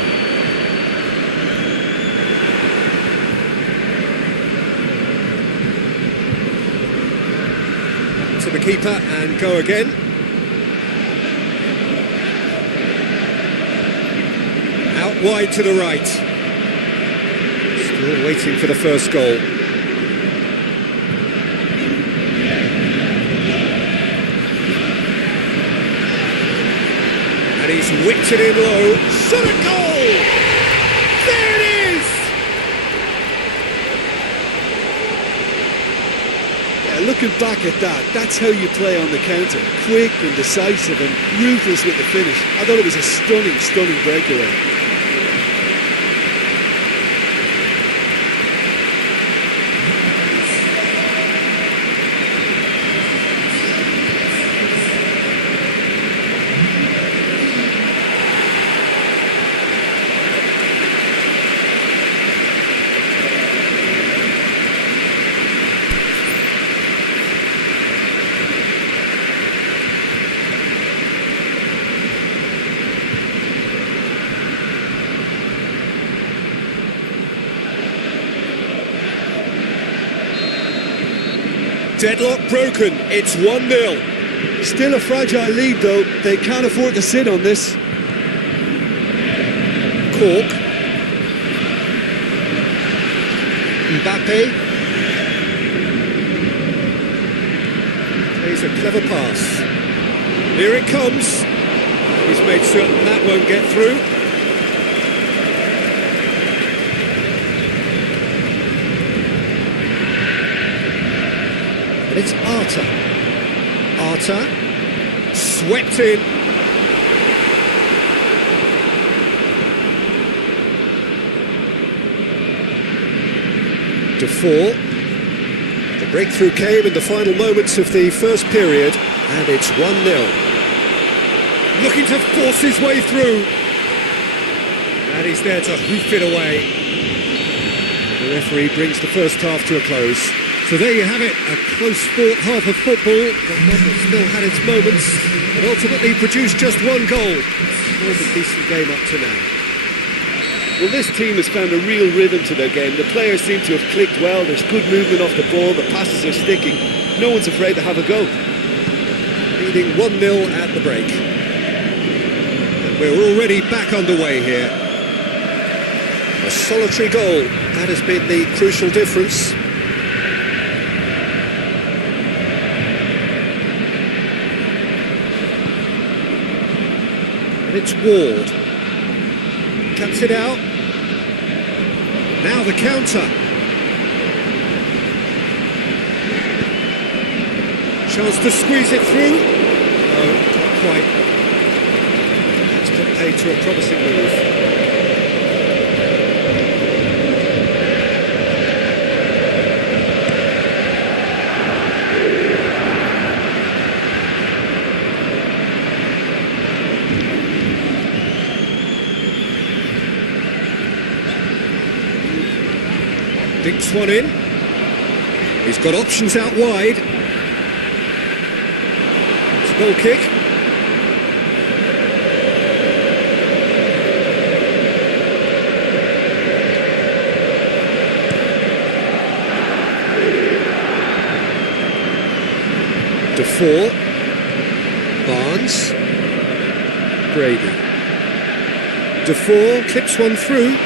to the keeper and go again. Out wide to the right. Still waiting for the first goal. And he's whipped it in low. Shot a goal! There it is! Yeah, looking back at that, that's how you play on the counter. Quick and decisive and ruthless with the finish. I thought it was a stunning, stunning breakaway. Deadlock broken, it's 1-0. Still a fragile lead though, they can't afford to sit on this. Cork. Mbappe. Plays a clever pass. Here it comes. He's made certain that won't get through. And it's Arta. Arta. Swept in. Defour. The breakthrough came in the final moments of the first period, and it's 1-0. Looking to force his way through. And he's there to hoof it away. The referee brings the first half to a close. So there you have it, a close-fought half of football, but one that still had its moments, and ultimately produced just one goal. More than decent game up to now. Well, this team has found a real rhythm to their game. The players seem to have clicked well, there's good movement off the ball, the passes are sticking. No one's afraid to have a go. Leading 1-0 at the break. And we're already back underway here. A solitary goal, that has been the crucial difference. It's Ward. Cuts it out. Now the counter. Chance to squeeze it through. No, not quite. That's put paid to a promising move. Dinks one in. He's got options out wide. It's a goal kick. Defour. Barnes. Brady. Defour clips one through.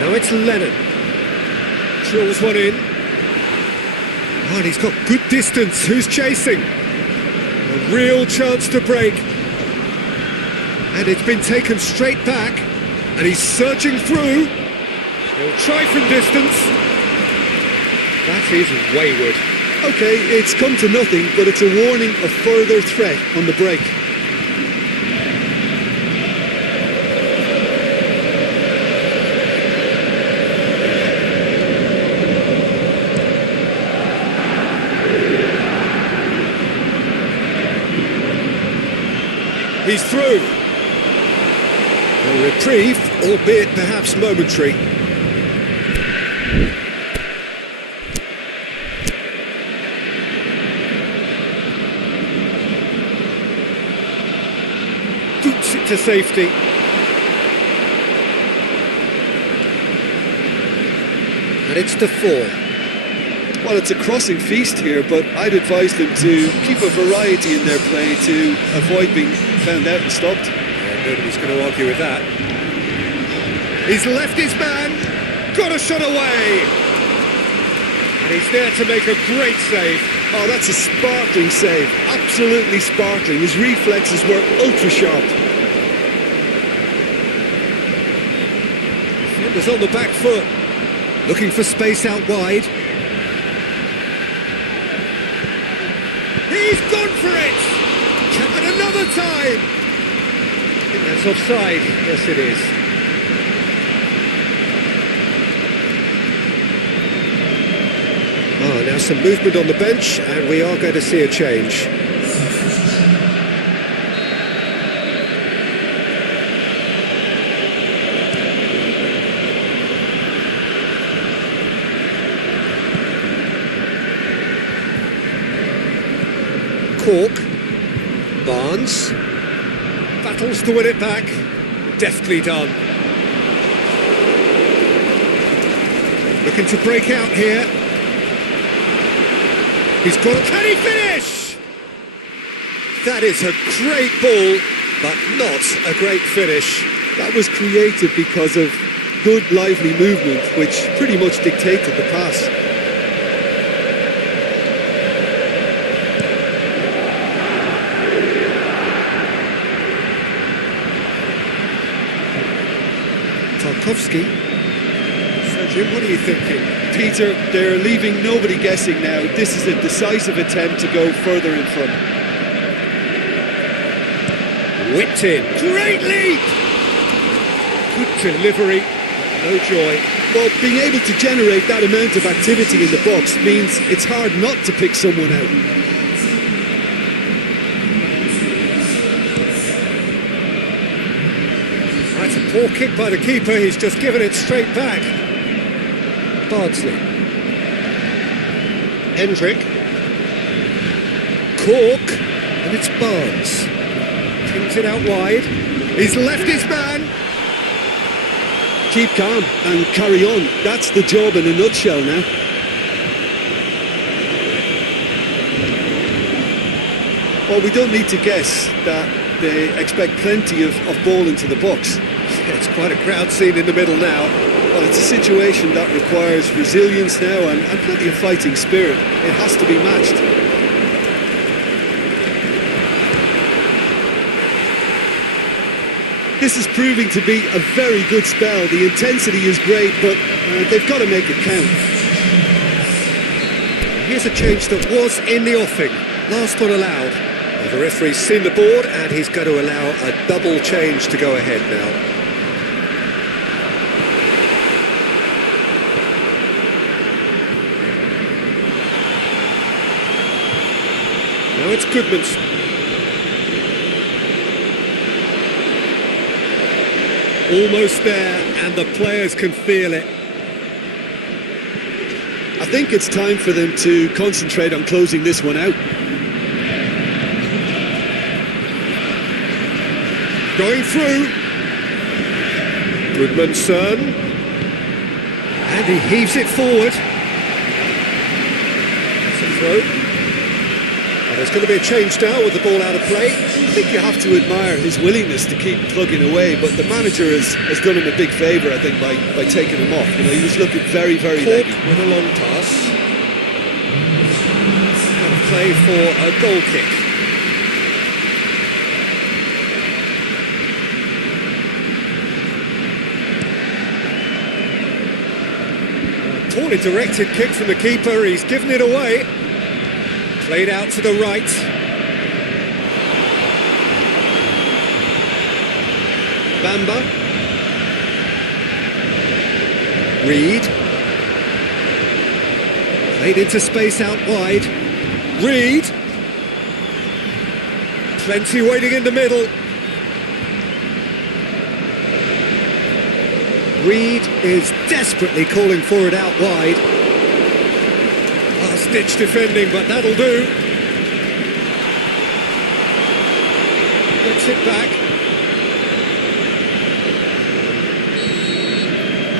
Now it's Lennon. Drills one in. Oh, and he's got good distance. Who's chasing? A real chance to break. And it's been taken straight back. And he's surging through. He'll try from distance. That is wayward. Okay, it's come to nothing, but it's a warning of further threat on the break. He's through. A reprieve, albeit perhaps momentary. Boots it to safety. And it's Defour. Well, it's a crossing feast here, but I'd advise them to keep a variety in their play to avoid being found out and stopped. Yeah, nobody's going to argue with that. He's left his man, got a shot away, and he's there to make a great save. Oh, that's a sparkling save, absolutely sparkling. His reflexes were ultra sharp. Defenders on the back foot, looking for space out wide. He's gone for it! And another time! I think that's offside. Yes, it is. Oh, now some movement on the bench, and we are going to see a change. Cork, Barnes, battles to win it back, deftly done. Looking to break out here. He's got, can he finish? That is a great ball, but not a great finish. That was created because of good, lively movement, which pretty much dictated the pass. Tarkowski. So Jim, what are you thinking? Peter, they're leaving nobody guessing now. This is a decisive attempt to go further in front. Whipped in. Great leap! Good delivery. No joy. Well, being able to generate that amount of activity in the box means it's hard not to pick someone out. That's a poor kick by the keeper. He's just given it straight back. Bardsley. Hendrick. Cork. And it's Barnes. Kings it out wide. He's left his man. Keep calm and carry on. That's the job in a nutshell now. Well, we don't need to guess that they expect plenty of ball into the box. Yeah, it's quite a crowd scene in the middle now. Well, it's a situation that requires resilience now and plenty of fighting spirit. It has to be matched. This is proving to be a very good spell. The intensity is great, but they've got to make it count. Here's a change that was in the offing. Last one allowed. Well, the referee's seen the board and he's going to allow a double change to go ahead now. Now it's Goodmanson. Almost there, and the players can feel it. I think it's time for them to concentrate on closing this one out. Going through. Goodmanson. And he heaves it forward. That's a throw. And there's going to be a change now with the ball out of play. I think you have to admire his willingness to keep plugging away, but the manager has done him a big favour, I think, by taking him off. You know, he was looking very, very Cork leggy. with a long pass. Out of play for a goal kick. Poorly directed kick from the keeper, he's given it away. Played out to the right. Bamba. Reed. Played into space out wide. Reed. Plenty waiting in the middle. Reed is desperately calling for it out wide. Last-ditch defending, but that'll do. Gets it back.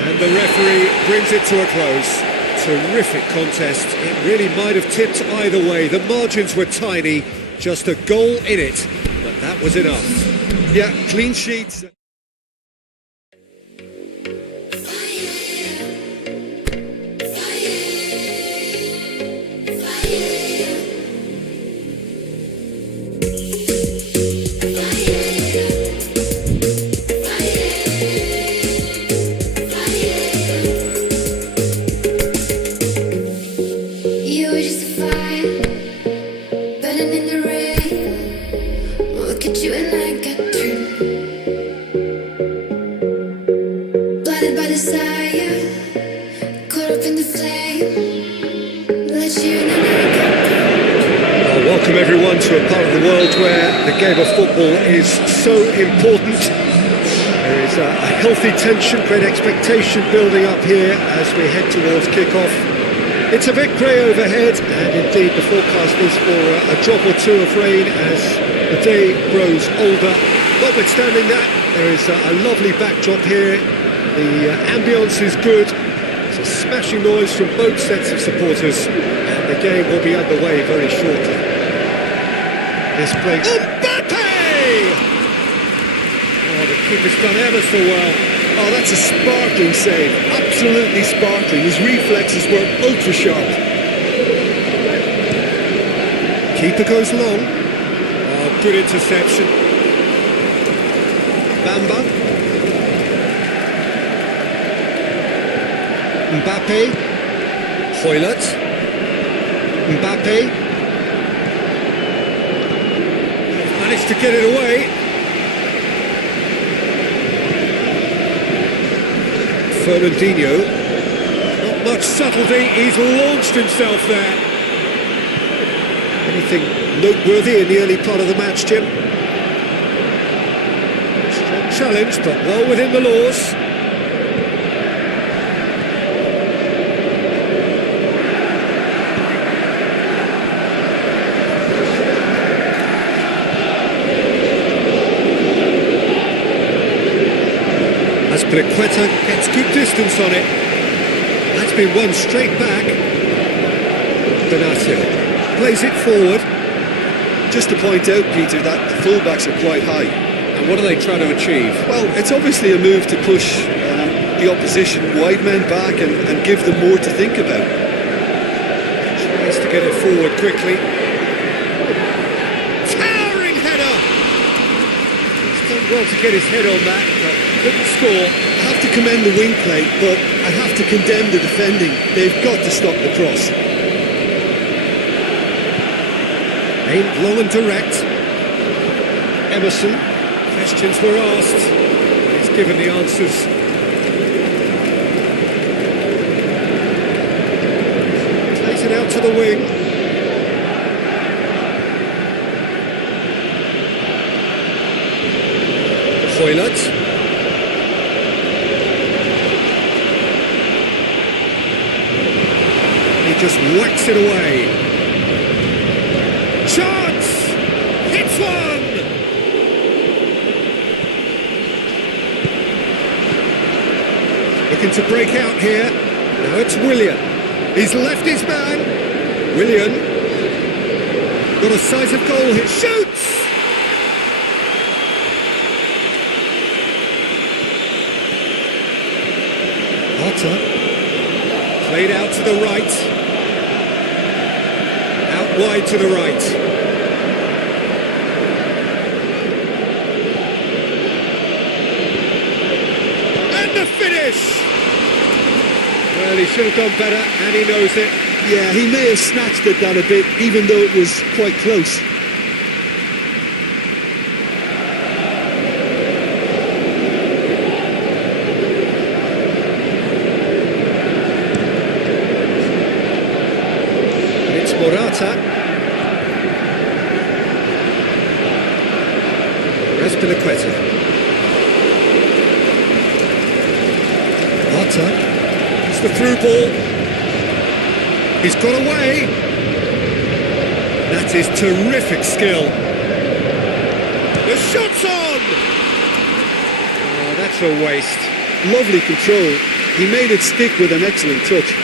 And the referee brings it to a close. Terrific contest. It really might have tipped either way. The margins were tiny, just a goal in it, but that was enough. Yeah, clean sheets. You were just a fire, burning in the rain. Look at you and I got turned, blinded by desire, caught up in the flame. Let you in and I got burned. Welcome everyone to a part of the world where the game of football is so important. There is a healthy tension, great expectation building up here as we head towards kick-off. It's a bit grey overhead, and indeed the forecast is for a drop or two of rain as the day grows older. Notwithstanding that, there is a lovely backdrop here. The ambience is good. It's a smashing noise from both sets of supporters, and the game will be underway very shortly. This break. Mbappe! Oh, the keeper's done ever so well. Oh, that's a sparkling save. Absolutely sparkling. His reflexes were ultra sharp. Keeper goes long. Oh, good interception. Bamba. Mbappe. Hoylett. Mbappe. Managed to get it away. Fernandinho. Not much subtlety, he's launched himself there. Anything noteworthy in the early part of the match, Jim? Strong challenge, but well within the laws. Azpilicueta gets good distance on it. That's been won straight back. Benatia plays it forward. Just to point out, Peter, that the fullbacks are quite high. And what are they trying to achieve? Well, it's obviously a move to push the opposition wide men back and give them more to think about. Tries to get it forward quickly. Towering header! He's done well to get his head on that, but couldn't score. I have to commend the wing play, but I have to condemn the defending. They've got to stop the cross. Aimed long and direct. Emerson. Questions were asked. He's given the answers. Plays it out to the wing. Hoylett. He just whacks it away. Chance! Hits one! Looking to break out here. Now it's Willian. He's left his man. Willian. Got a size of goal here. Shoots! Otter. Played out to the right. Out wide to the right. And the finish! Well, he should have done better, and he knows it. Yeah, he may have snatched at that a bit, even though it was quite close. It's Morata. Azpilicueta. Otter. It's the through ball. He's got away. That is terrific skill. The shot's on! Oh, that's a waste. Lovely control. He made it stick with an excellent touch.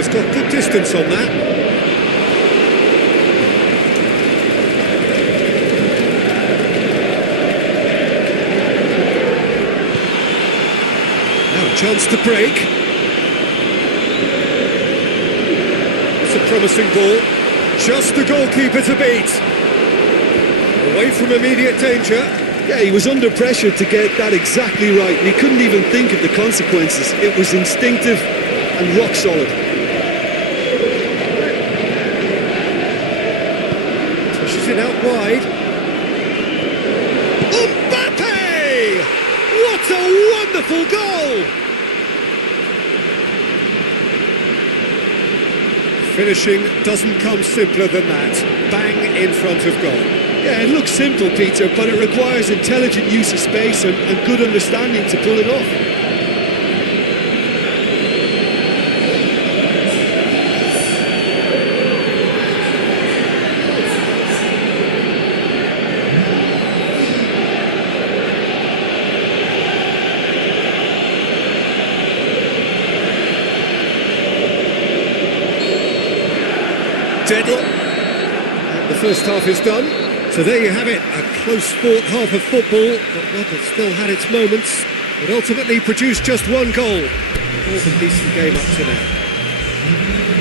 Keeper's got good distance on that. Now a chance to break. It's a promising ball. Just the goalkeeper to beat. Away from immediate danger. Yeah, he was under pressure to get that exactly right, and he couldn't even think of the consequences. It was instinctive and rock solid. Pushes it out wide. Mbappe! What a wonderful goal! Finishing doesn't come simpler than that. Bang in front of goal. Yeah, it looks simple, Peter, but it requires intelligent use of space and good understanding to pull it off. Deadlock. And the first half is done. So there you have it, a close fought half of football, but one that still had its moments. It ultimately produced just one goal. More than decent game up to now.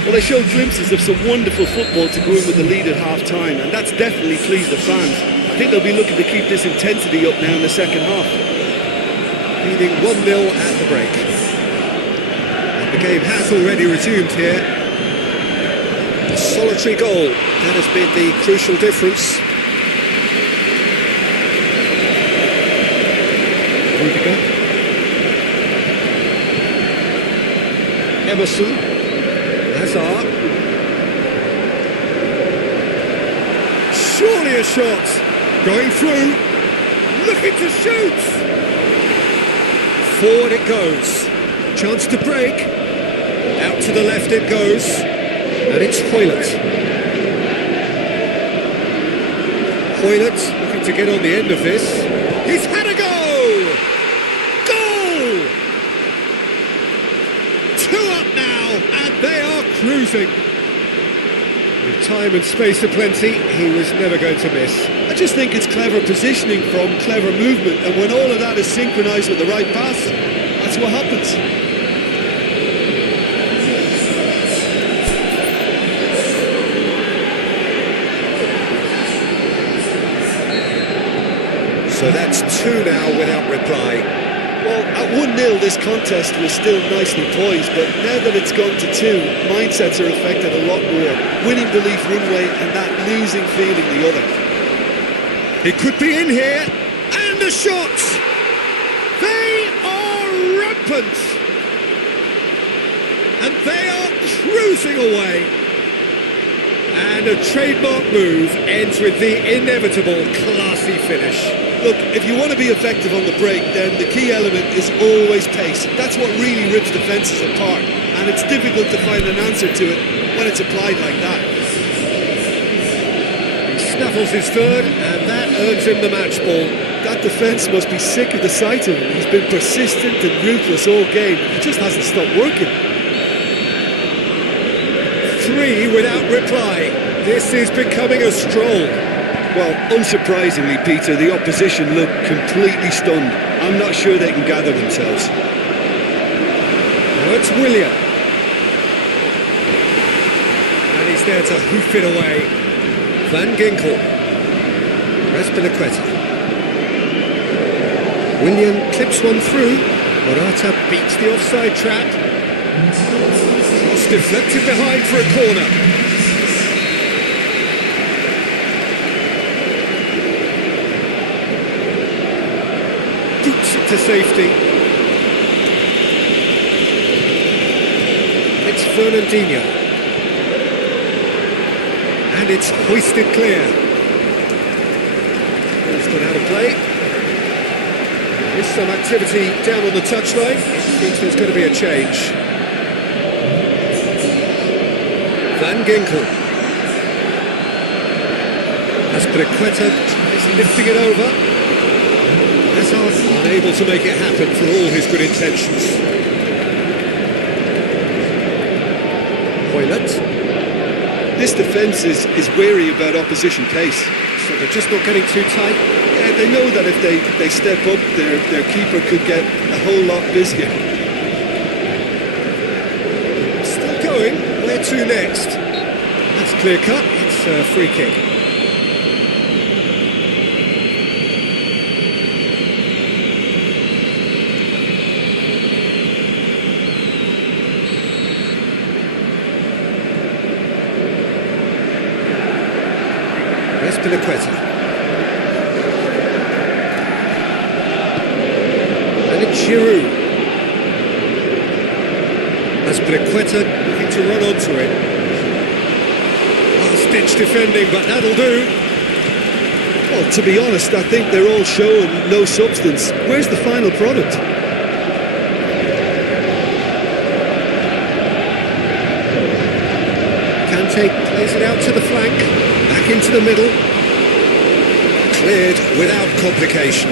Well, they showed glimpses of some wonderful football to go in with the lead at half-time, and that's definitely pleased the fans. I think they'll be looking to keep this intensity up now in the second half. Leading 1-0 at the break. And the game has already resumed here. A solitary goal, that has been the crucial difference. Rudiger. Emerson. Hazard. Surely a shot. Going through. Looking to shoot. Forward it goes. Chance to break. Out to the left it goes. And it's Hoylett. Hoylett looking to get on the end of this. He's had a go! Goal! 2 up now, and they are cruising. With time and space aplenty, he was never going to miss. I just think it's clever positioning from clever movement, and when all of that is synchronised with the right pass, that's what happens. So that's 2 now without reply. Well, at 1-0 this contest was still nicely poised, but now that it's gone to 2, mindsets are affected a lot more. Winning belief one way and that losing feeling the other. He could be in here, and the shots! They are rampant! And they are cruising away. And a trademark move ends with the inevitable classy finish. Look, if you want to be effective on the break, then the key element is always pace. That's what really rips defences apart, and it's difficult to find an answer to it when it's applied like that. He snaffles his third, and that earns him the match ball. That defence must be sick of the sight of him. He's been persistent and ruthless all game. He just hasn't stopped working. 3 without reply. This is becoming a stroll. Well, unsurprisingly, Peter, the opposition look completely stunned. I'm not sure they can gather themselves. Now it's Willian. And he's there to hoof it away. Van Ginkel. Azpilicueta. Willian clips one through. Morata beats the offside trap. Cross deflected behind for a corner. Boots it to safety. It's Fernandinho. And it's hoisted clear. Ball's gone out of play. There's some activity down on the touchline. It seems there's going to be a change. Van Ginkel. Azpilicueta is lifting it over. Hazard unable to make it happen for all his good intentions. Gullit. This defence is wary about opposition pace. So they're just not getting too tight. Yeah, they know that if they step up, their keeper could get a whole lot busier. Still going. Where to next? That's clear cut. It's a free kick. Azpilicueta. And it's Giroud. Azpilicueta looking to run onto it. Last-ditch defending, but that'll do. Well, to be honest, I think they're all showing no substance. Where's the final product? Kante plays it out to the flank, back into the middle. Cleared without complication.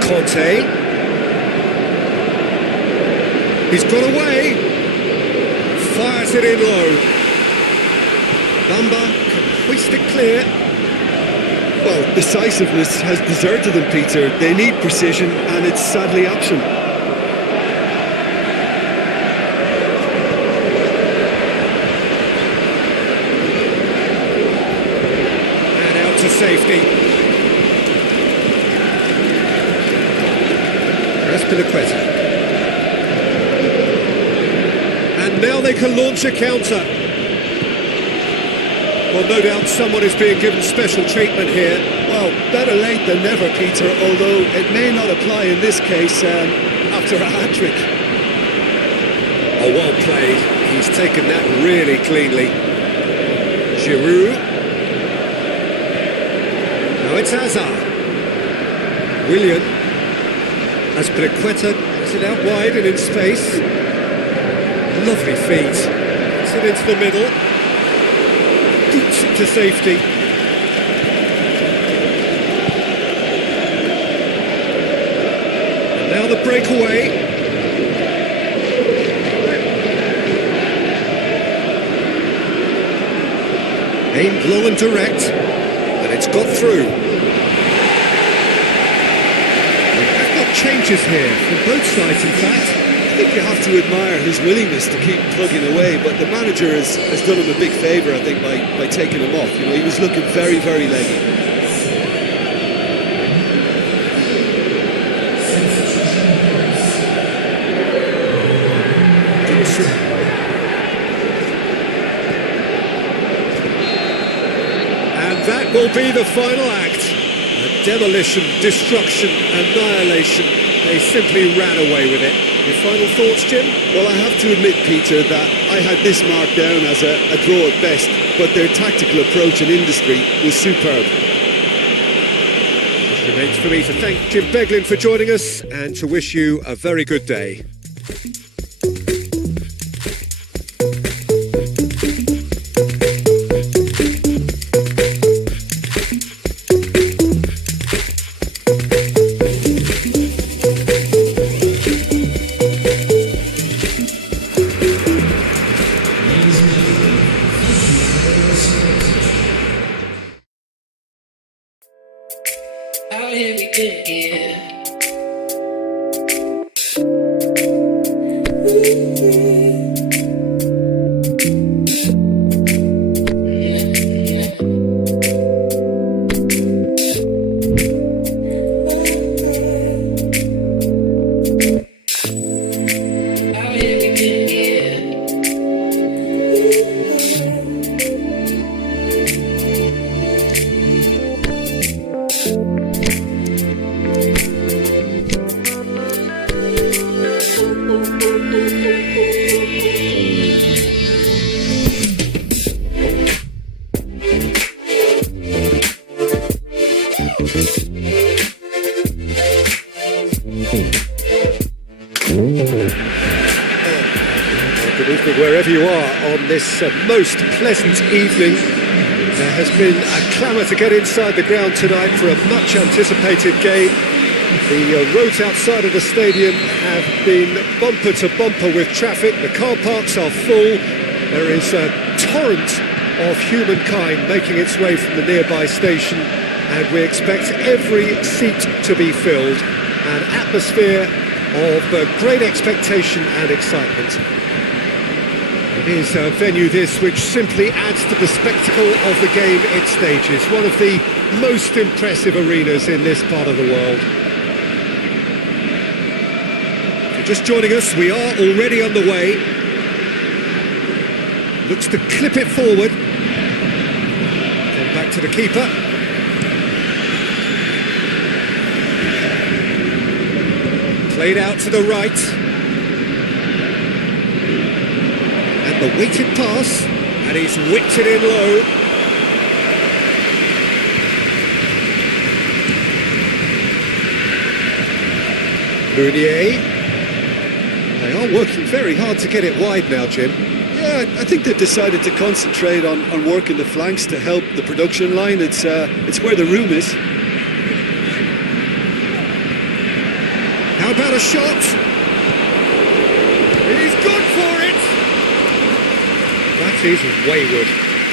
Conte. He's got away. Fires it in low. Bamba can hoist it clear. Well, decisiveness has deserted them, Peter. They need precision, and it's sadly absent. And out to safety. Azpilicueta. And now they can launch a counter. Well, no doubt someone is being given special treatment here. Well, better late than never, Peter, although it may not apply in this case after a hat-trick. Oh, well played. He's taken that really cleanly. Giroud. Now it's Hazard. Willian. Azpilicueta gets it out wide and in space. Lovely feet. Gets it into the middle. Boots it to safety. And now the breakaway. Aimed low and direct, and it's got through. We've got changes here from both sides, in fact. I think you have to admire his willingness to keep plugging away, but the manager has done him a big favour, I think, by taking him off. You know, he was looking very, very leggy. And that will be the final act. A demolition, destruction, annihilation. They simply ran away with it. Your final thoughts, Jim? Well, I have to admit, Peter, that I had this marked down as a draw at best, but their tactical approach and industry was superb. It remains for me to thank Jim Beglin for joining us and to wish you a very good day. Out here we good, yeah. Out here we good, yeah. Good evening wherever you are on this most pleasant evening. There has been a clamour to get inside the ground tonight for a much anticipated game. The roads outside of the stadium have been bumper to bumper with traffic. The car parks are full. There is a torrent of humankind making its way from the nearby station, and we expect every seat to be filled. An atmosphere of great expectation and excitement. It is a venue this which simply adds to the spectacle of the game it stages. One of the most impressive arenas in this part of the world. If you're just joining us, we are already underway. Looks to clip it forward. Come back to the keeper. Played out to the right. And the weighted pass. And he's whipped it in low. Meunier. They are working very hard to get it wide now, Jim. Yeah, I think they've decided to concentrate on working the flanks to help the production line. It's where the room is. How about a shot? He's good for it! That is wayward.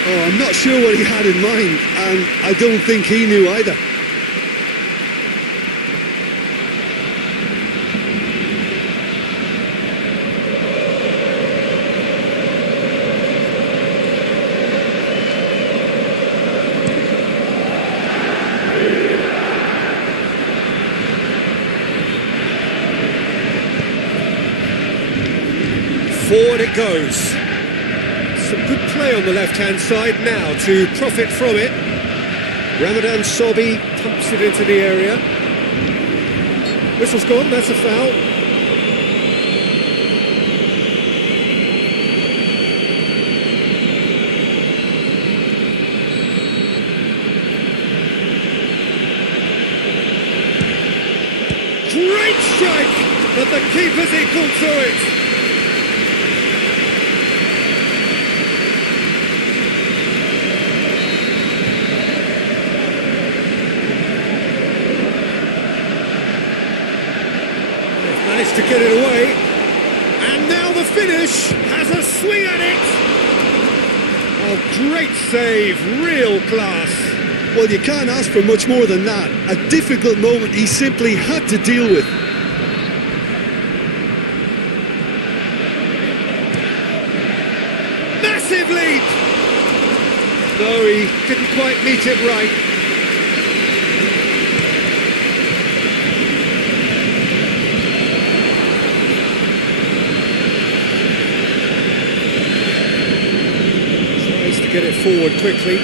Oh, I'm not sure what he had in mind, and I don't think he knew either. Forward it goes. Some good play on the left-hand side now to profit from it. Ramadan Sobhi pumps it into the area. Whistle's gone, that's a foul. Great strike, but the keeper's equal to it. Managed to get it away, and now the finish has a swing at it. Oh, great save, real class. Well, you can't ask for much more than that. A difficult moment he simply had to deal with. Massive leap! No, he didn't quite meet it right. To get it forward quickly.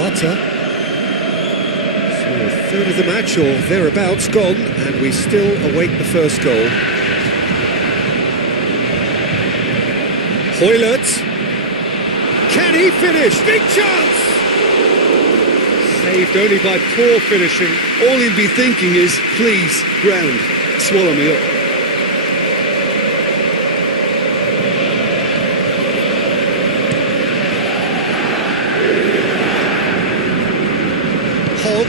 Arta. So a third of the match or thereabouts gone, and we still await the first goal. Hoylett. Can he finish? Big chance! Saved only by poor finishing. All he'd be thinking is, please, ground, swallow me up. Hogg.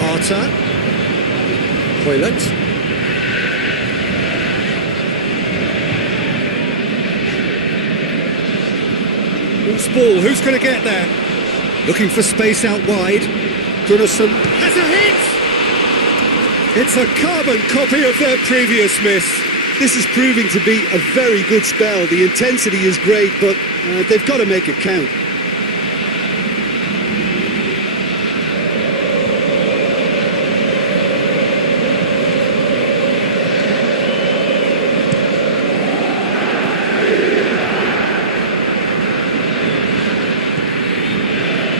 Arta. Hoylett. Loose ball, who's going to get there? Looking for space out wide. Gunnarsson has a hit! It's a carbon copy of their previous miss. This is proving to be a very good spell. The intensity is great, but they've got to make it count.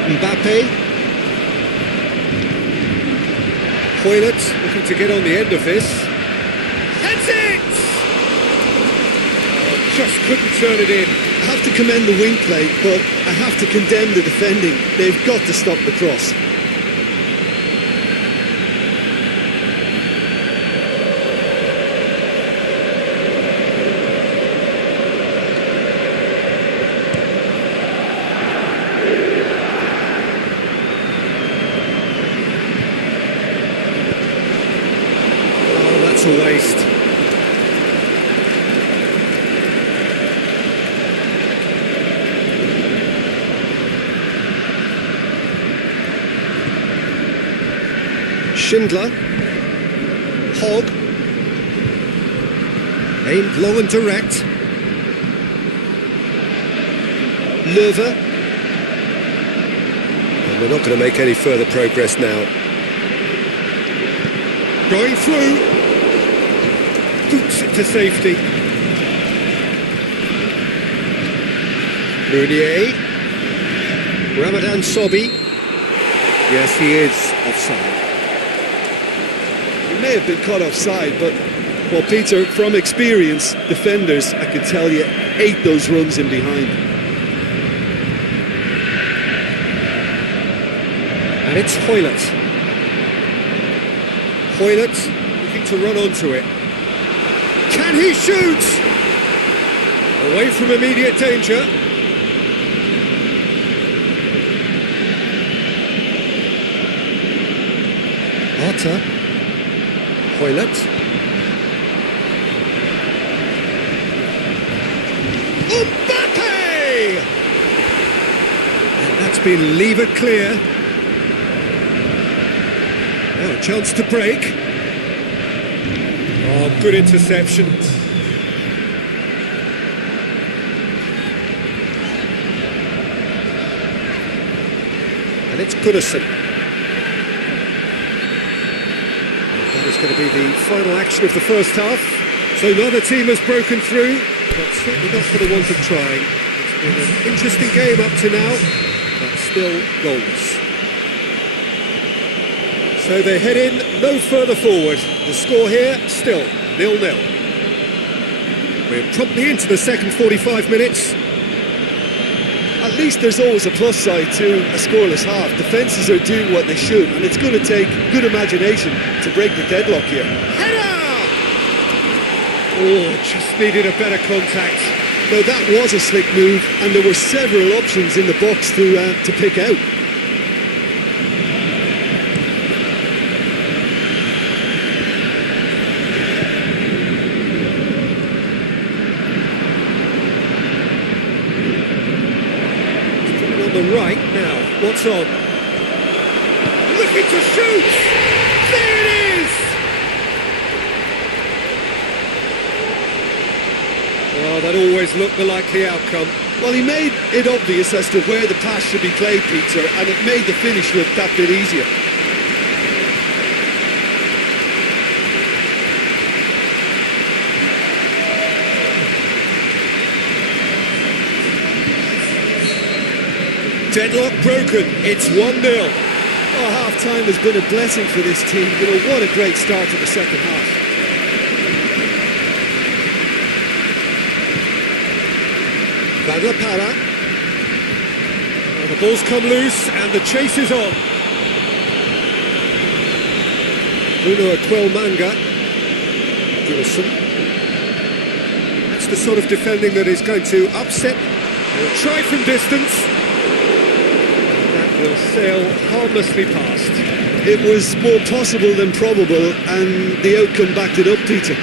Mbappe. Hoylett looking to get on the end of this. That's it! Just couldn't turn it in. I have to commend the wing play, but I have to condemn the defending. They've got to stop the cross. Schindler. Hogg. Aimed long and direct. Löwe. And we're not going to make any further progress now. Going through. Boots it to safety. Meunier. Ramadan Sobhi. Yes, he is offside. He may have been caught offside, but, well, Peter, from experience, defenders, I can tell you, hate those runs in behind. And it's Hoylett. Hoylett looking to run onto it. Can he shoot? Away from immediate danger. Arta. Hoylett. Mbappe! And that's been levered clear. Now a chance to break. Oh, good interception. And it's Goodison. That is going to be the final action of the first half. So neither team has broken through, but certainly not for the want of trying. It's been an interesting game up to now, but still goals. So they head in no further forward. The score here, still 0-0. We're promptly into the second 45 minutes. At least there's always a plus side to a scoreless half. Defences are doing what they should, and it's going to take good imagination to break the deadlock here. Header! Oh, just needed a better contact. Now that was a slick move, and there were several options in the box to pick out. The right now, what's on? Looking to shoot! There it is! Oh, that always looked the likely outcome. Well, he made it obvious as to where the pass should be played, Peter, and it made the finish look that bit easier. Deadlock broken, it's 1-0. Oh, half-time has been a blessing for this team. You know, what a great start to the second half. Van La Parra. The ball's come loose and the chase is on. Bruno Aquilmanga. Goodison. That's the sort of defending that is going to upset. He'll try from distance. Will sail harmlessly past. It was more possible than probable, and the outcome backed it up, Peter.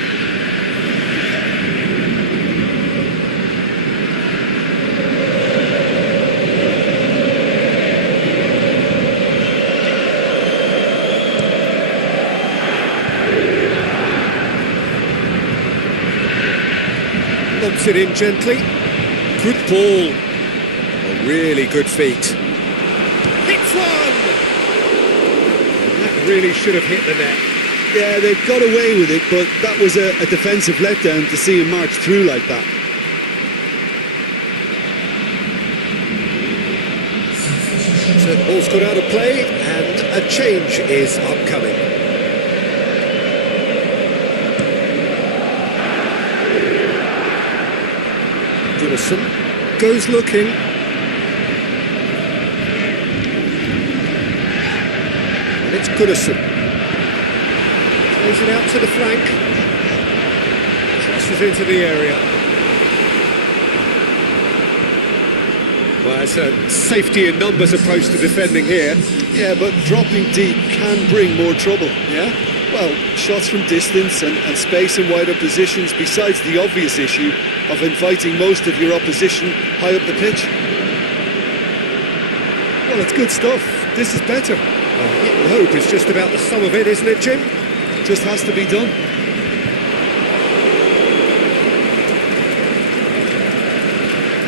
Lobs it in gently. Good ball. A really good feat. Hits one! That really should have hit the net. Yeah, they got away with it, but that was a defensive letdown to see him march through like that. So the ball's got out of play, and a change is upcoming. Goodison goes looking. It's Goodison. Plays it out to the flank. Crosses into the area. Well, it's a safety in numbers approach to defending here. Yeah, but dropping deep can bring more trouble. Yeah? Well, shots from distance and space in wider positions, besides the obvious issue of inviting most of your opposition high up the pitch. Well, it's good stuff. This is better. hope is just about the sum of it, isn't it, Jim? Just has to be done.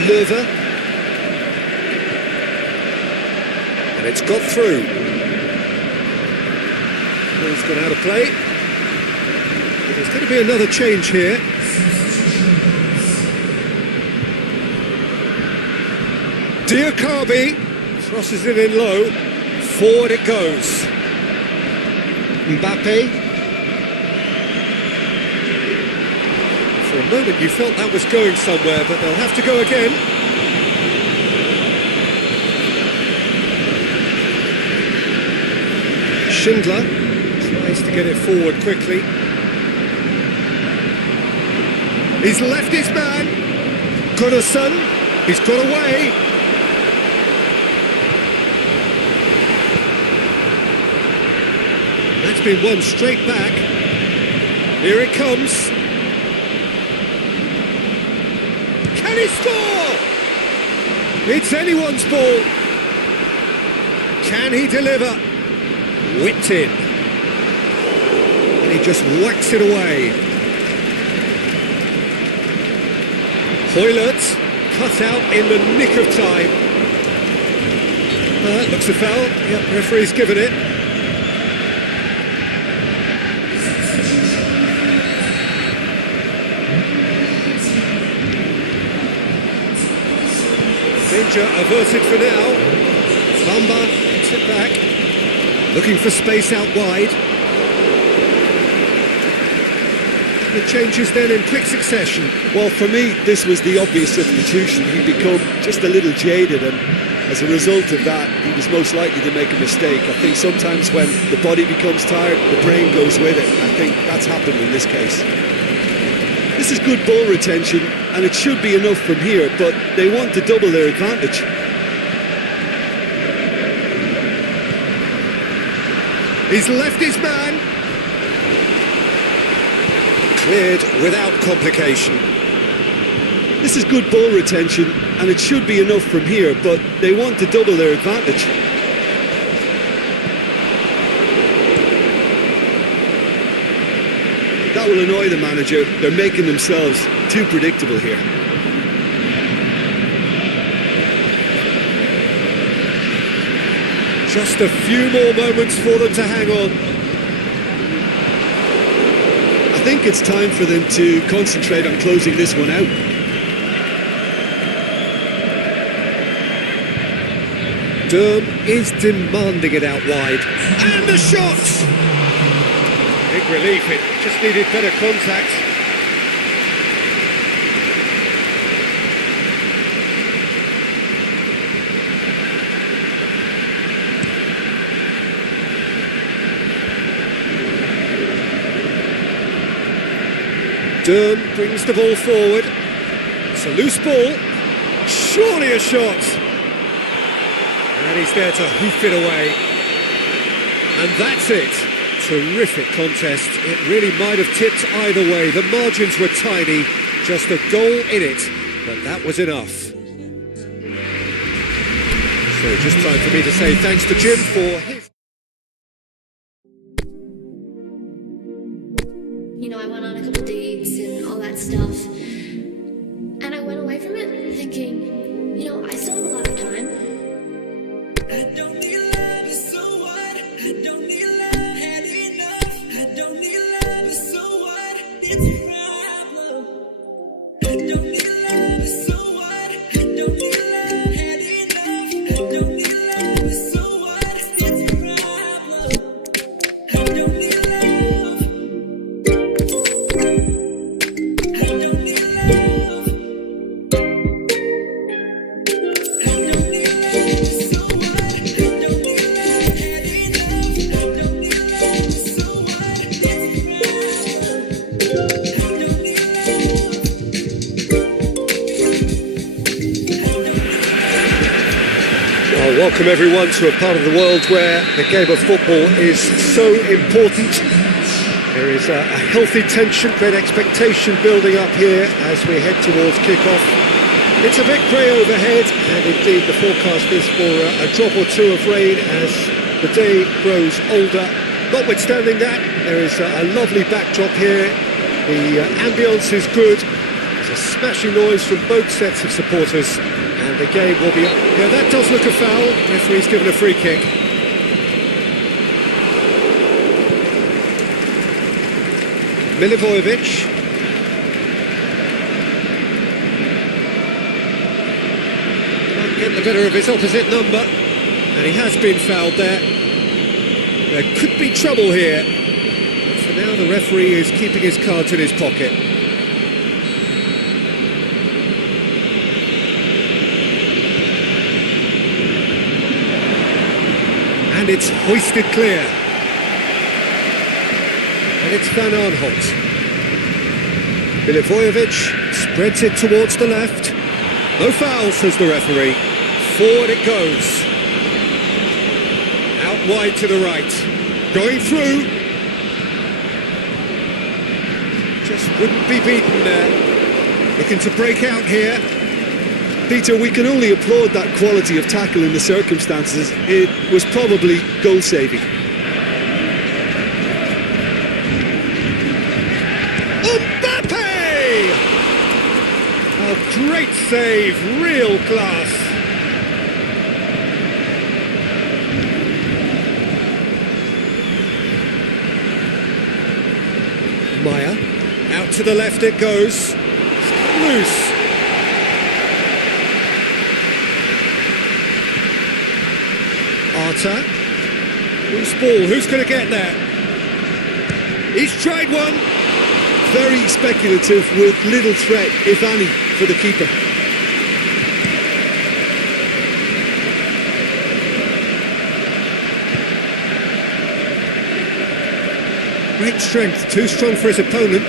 Löwe. And it's got through. Ball's gone out of play. There's going to be another change here. Diakabi crosses it in low. Forward it goes. Mbappe. For a moment you felt that was going somewhere, but they'll have to go again. Schindler tries to get it forward quickly. He's left his man. Gunnarsson, he's got away. That's been won straight back. Here it comes. Can he score? It's anyone's ball. Can he deliver? Whipped in. And he just whacks it away. Hoylert cut out in the nick of time. Looks a foul. Yep, referee's given it. Danger averted for now. Bamba gets it back. Looking for space out wide. The changes then in quick succession. Well, for me, this was the obvious substitution. He'd become just a little jaded, and as a result of that, he was most likely to make a mistake. I think sometimes when the body becomes tired, the brain goes with it. I think that's happened in this case. This is good ball retention, and it should be enough from here, but they want to double their advantage. He's left his man. Cleared without complication. This is good ball retention, and it should be enough from here, but they want to double their advantage. That will annoy the manager. They're making themselves too predictable here. Just a few more moments for them to hang on. I think it's time for them to concentrate on closing this one out. Durm is demanding it out wide. And the shot! Big relief, it just needed better contact. Durm brings the ball forward. It's a loose ball. Surely a shot. And he's there to hoof it away. And that's it. Terrific contest. It really might have tipped either way. The margins were tiny. Just a goal in it. But that was enough. So just time for me to say thanks to Jim for his... You know, I went on a couple dates and all that stuff. And I went away from it thinking, you know, I still have a lot of time. I don't need love, so what? I don't need love, had enough. I don't need love, so what? It's a problem. I don't need love, so what? I don't need love, had enough. I don't need love, so what? It's a problem. I don't need love. I don't need love. I don't need love, so what? I don't need love, had enough. I don't need love, so what? It's a problem. I don't need Well, welcome everyone to a part of the world where the game of football is so important. There is a healthy tension, great expectation building up here as we head towards kick-off. It's a bit grey overhead, and indeed the forecast is for a drop or two of rain as the day grows older. Notwithstanding that, there is a lovely backdrop here. The ambience is good. There's a smashing noise from both sets of supporters, and the game will be... Yeah, that does look a foul. Referee's given a free kick. Milivojevic. Can't get the better of his opposite number, and he has been fouled there. There could be trouble here. But for now, the referee is keeping his cards in his pocket. And it's hoisted clear. And it's Van Aanholt. Milivojevic spreads it towards the left. No foul, says the referee. Forward it goes. Out wide to the right. Going through. Just wouldn't be beaten there. Looking to break out here. Peter, we can only applaud that quality of tackle in the circumstances. It was probably goal-saving. Mbappe! A great save, real class. Maya, out to the left it goes. Loose. Arta. Loose ball, who's going to get there? He's tried one. Very speculative with little threat, if any, for the keeper. Great strength, too strong for his opponent.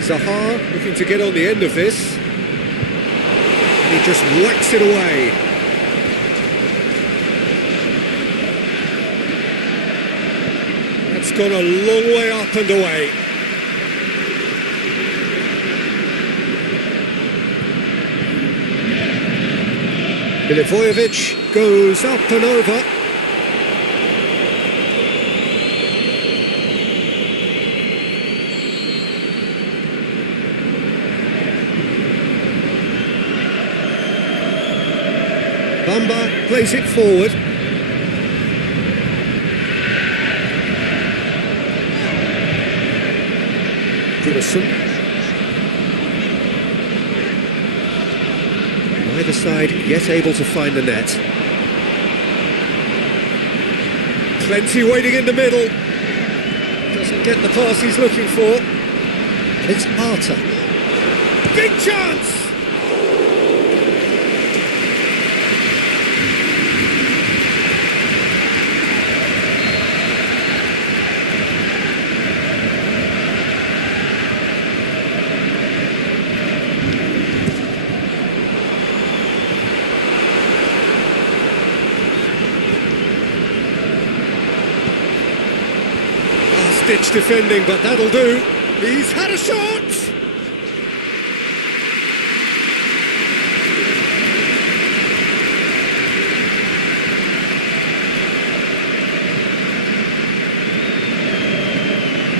Zaha looking to get on the end of this. And he just whacks it away. That's gone a long way up and away. Milivojevic goes up and over. Bamba plays it forward. Goodison. Neither side yet able to find the net. Plenty waiting in the middle. Doesn't get the pass he's looking for. It's Arta. Big chance! Ditch defending, but that'll do. He's had a shot!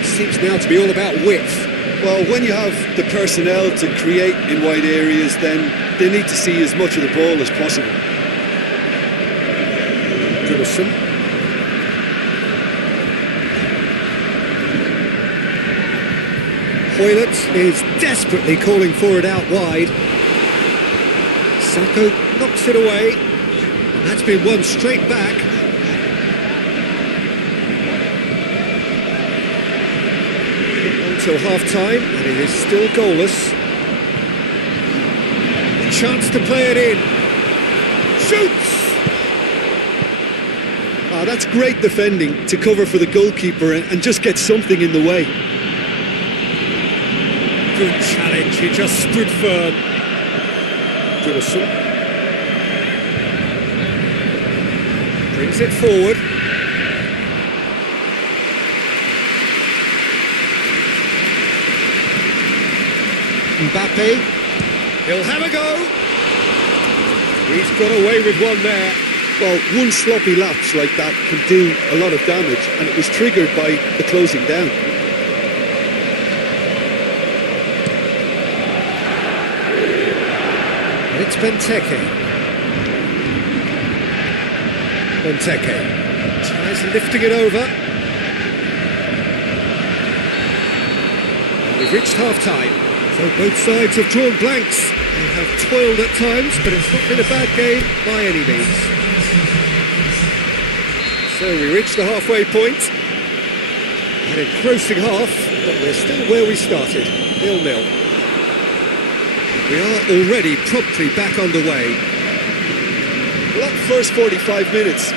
Seems now to be all about width. Well, when you have the personnel to create in wide areas, then they need to see as much of the ball as possible. Goodison. Hoylett is desperately calling for it out wide. Sacco knocks it away. That's been won straight back. Until half-time, and it is still goalless. A chance to play it in. Shoots! That's great defending to cover for the goalkeeper and just get something in the way. Good challenge, he just stood firm. Goodison brings it forward. Mbappe, he'll have a go. He's got away with one there. Well, one sloppy lapse like that can do a lot of damage, and it was triggered by the closing down. And it's Benteke. Benteke tries lifting it over. We've reached half-time, so both sides have drawn blanks. They have toiled at times, but it's not been a bad game by any means. So we reached the halfway point. An engrossing half, but we're still where we started, 0-0. We are already promptly back underway. Well, that first 45 minutes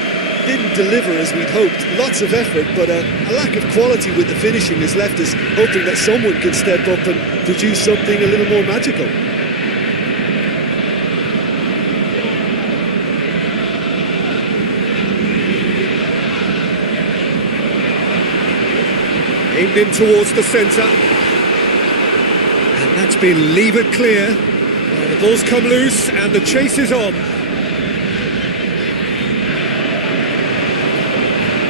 didn't deliver as we'd hoped. Lots of effort, but a lack of quality with the finishing has left us hoping that someone can step up and produce something a little more magical. Aimed in towards the centre. And that's been levered clear. Well, the ball's come loose and the chase is on.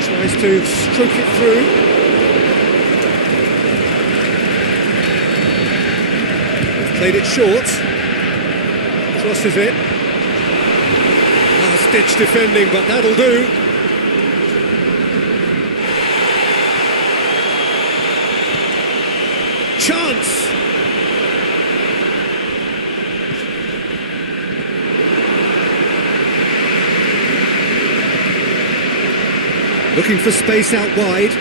Tries to stroke it through. He's played it short. Crosses it. Last-ditch defending, but that'll do. Chance! Looking for space out wide.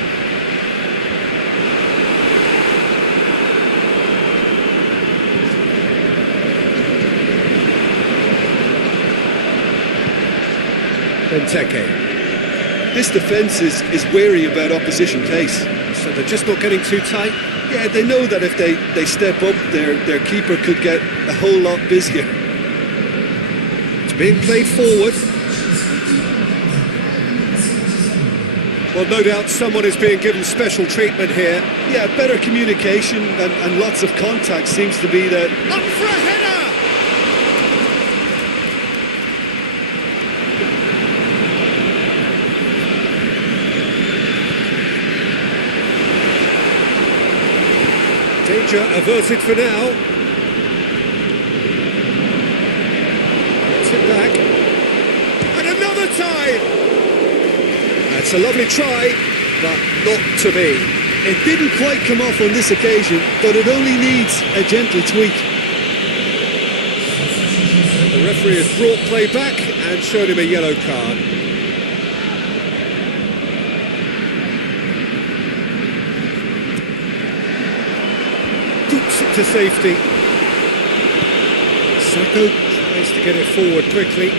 Benteke. This defence is wary about opposition pace. So they're just not getting too tight. Yeah, they know that if they step up, their keeper could get a whole lot busier. It's being played forward. Well, no doubt someone is being given special treatment here. Yeah, better communication and lots of contact seems to be the... Up for a header! Danger averted for now. Gets it back. And another time! That's a lovely try, but not to be. It didn't quite come off on this occasion, but it only needs a gentle tweak. The referee has brought play back and shown him a yellow card. Dukes it to safety. Sako tries to get it forward quickly.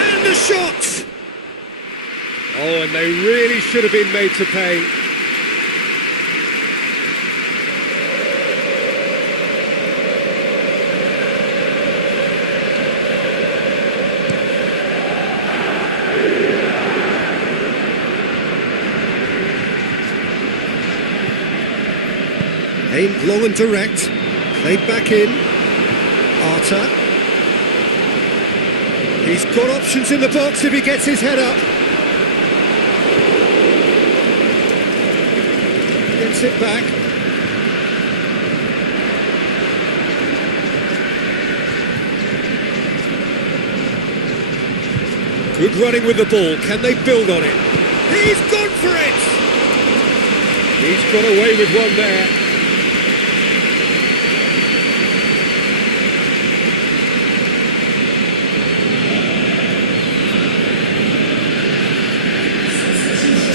And the shot! Oh, and they really should have been made to pay. Aimed long and direct, played back in. Arta. He's got options in the box if he gets his head up. Gets it back. Good running with the ball. Can they build on it? He's gone for it! He's got away with one there.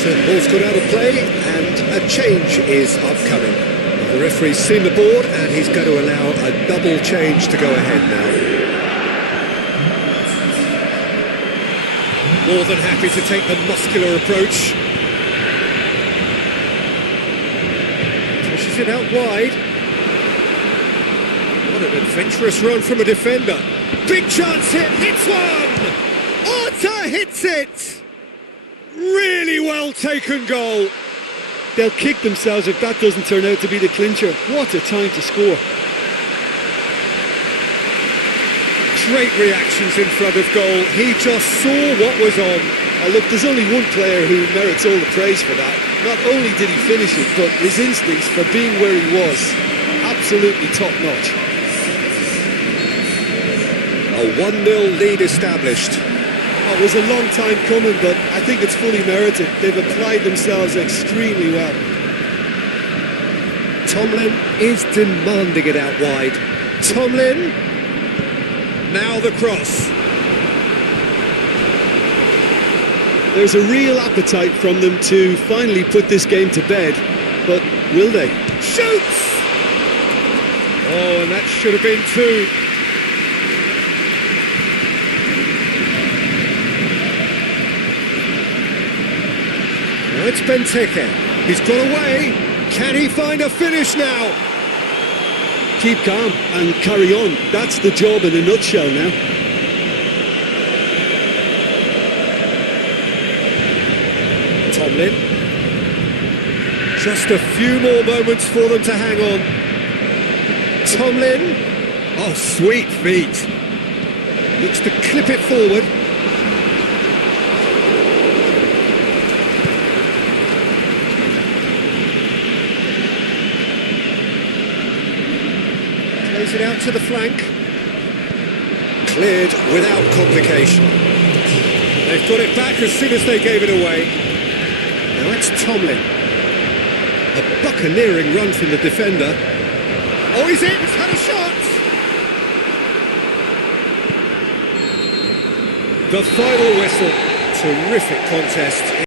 So the ball's gone out of play and a change is upcoming. The referee's seen the board and he's going to allow a double change to go ahead now. More than happy to take the muscular approach. Pushes it out wide. What an adventurous run from a defender. Big chance hit, hits one! Arta hits it! Really well taken goal. They'll kick themselves if that doesn't turn out to be the clincher. What a time to score. Great reactions in front of goal. He just saw what was on. Oh, look, there's only one player who merits all the praise for that. Not only did he finish it, but his instincts for being where he was, absolutely top-notch. A 1-0 lead established. Oh, it was a long time coming, but I think it's fully merited. They've applied themselves extremely well. Tomlin is demanding it out wide. Tomlin. Now the cross. There's a real appetite from them to finally put this game to bed, but will they? Shoots! Oh, and that should have been two. Now it's Benteke. He's got away. Can he find a finish now? Keep calm and carry on. That's the job in a nutshell now. Tomlin. Just a few more moments for them to hang on. Tomlin. Oh, sweet feet. Looks to clip it forward. Plays it out to the flank. Cleared without complication. They've got it back as soon as they gave it away. Now it's Tomlin. A buccaneering run from the defender. Oh, he's in! He's had a shot! The final whistle. Terrific contest.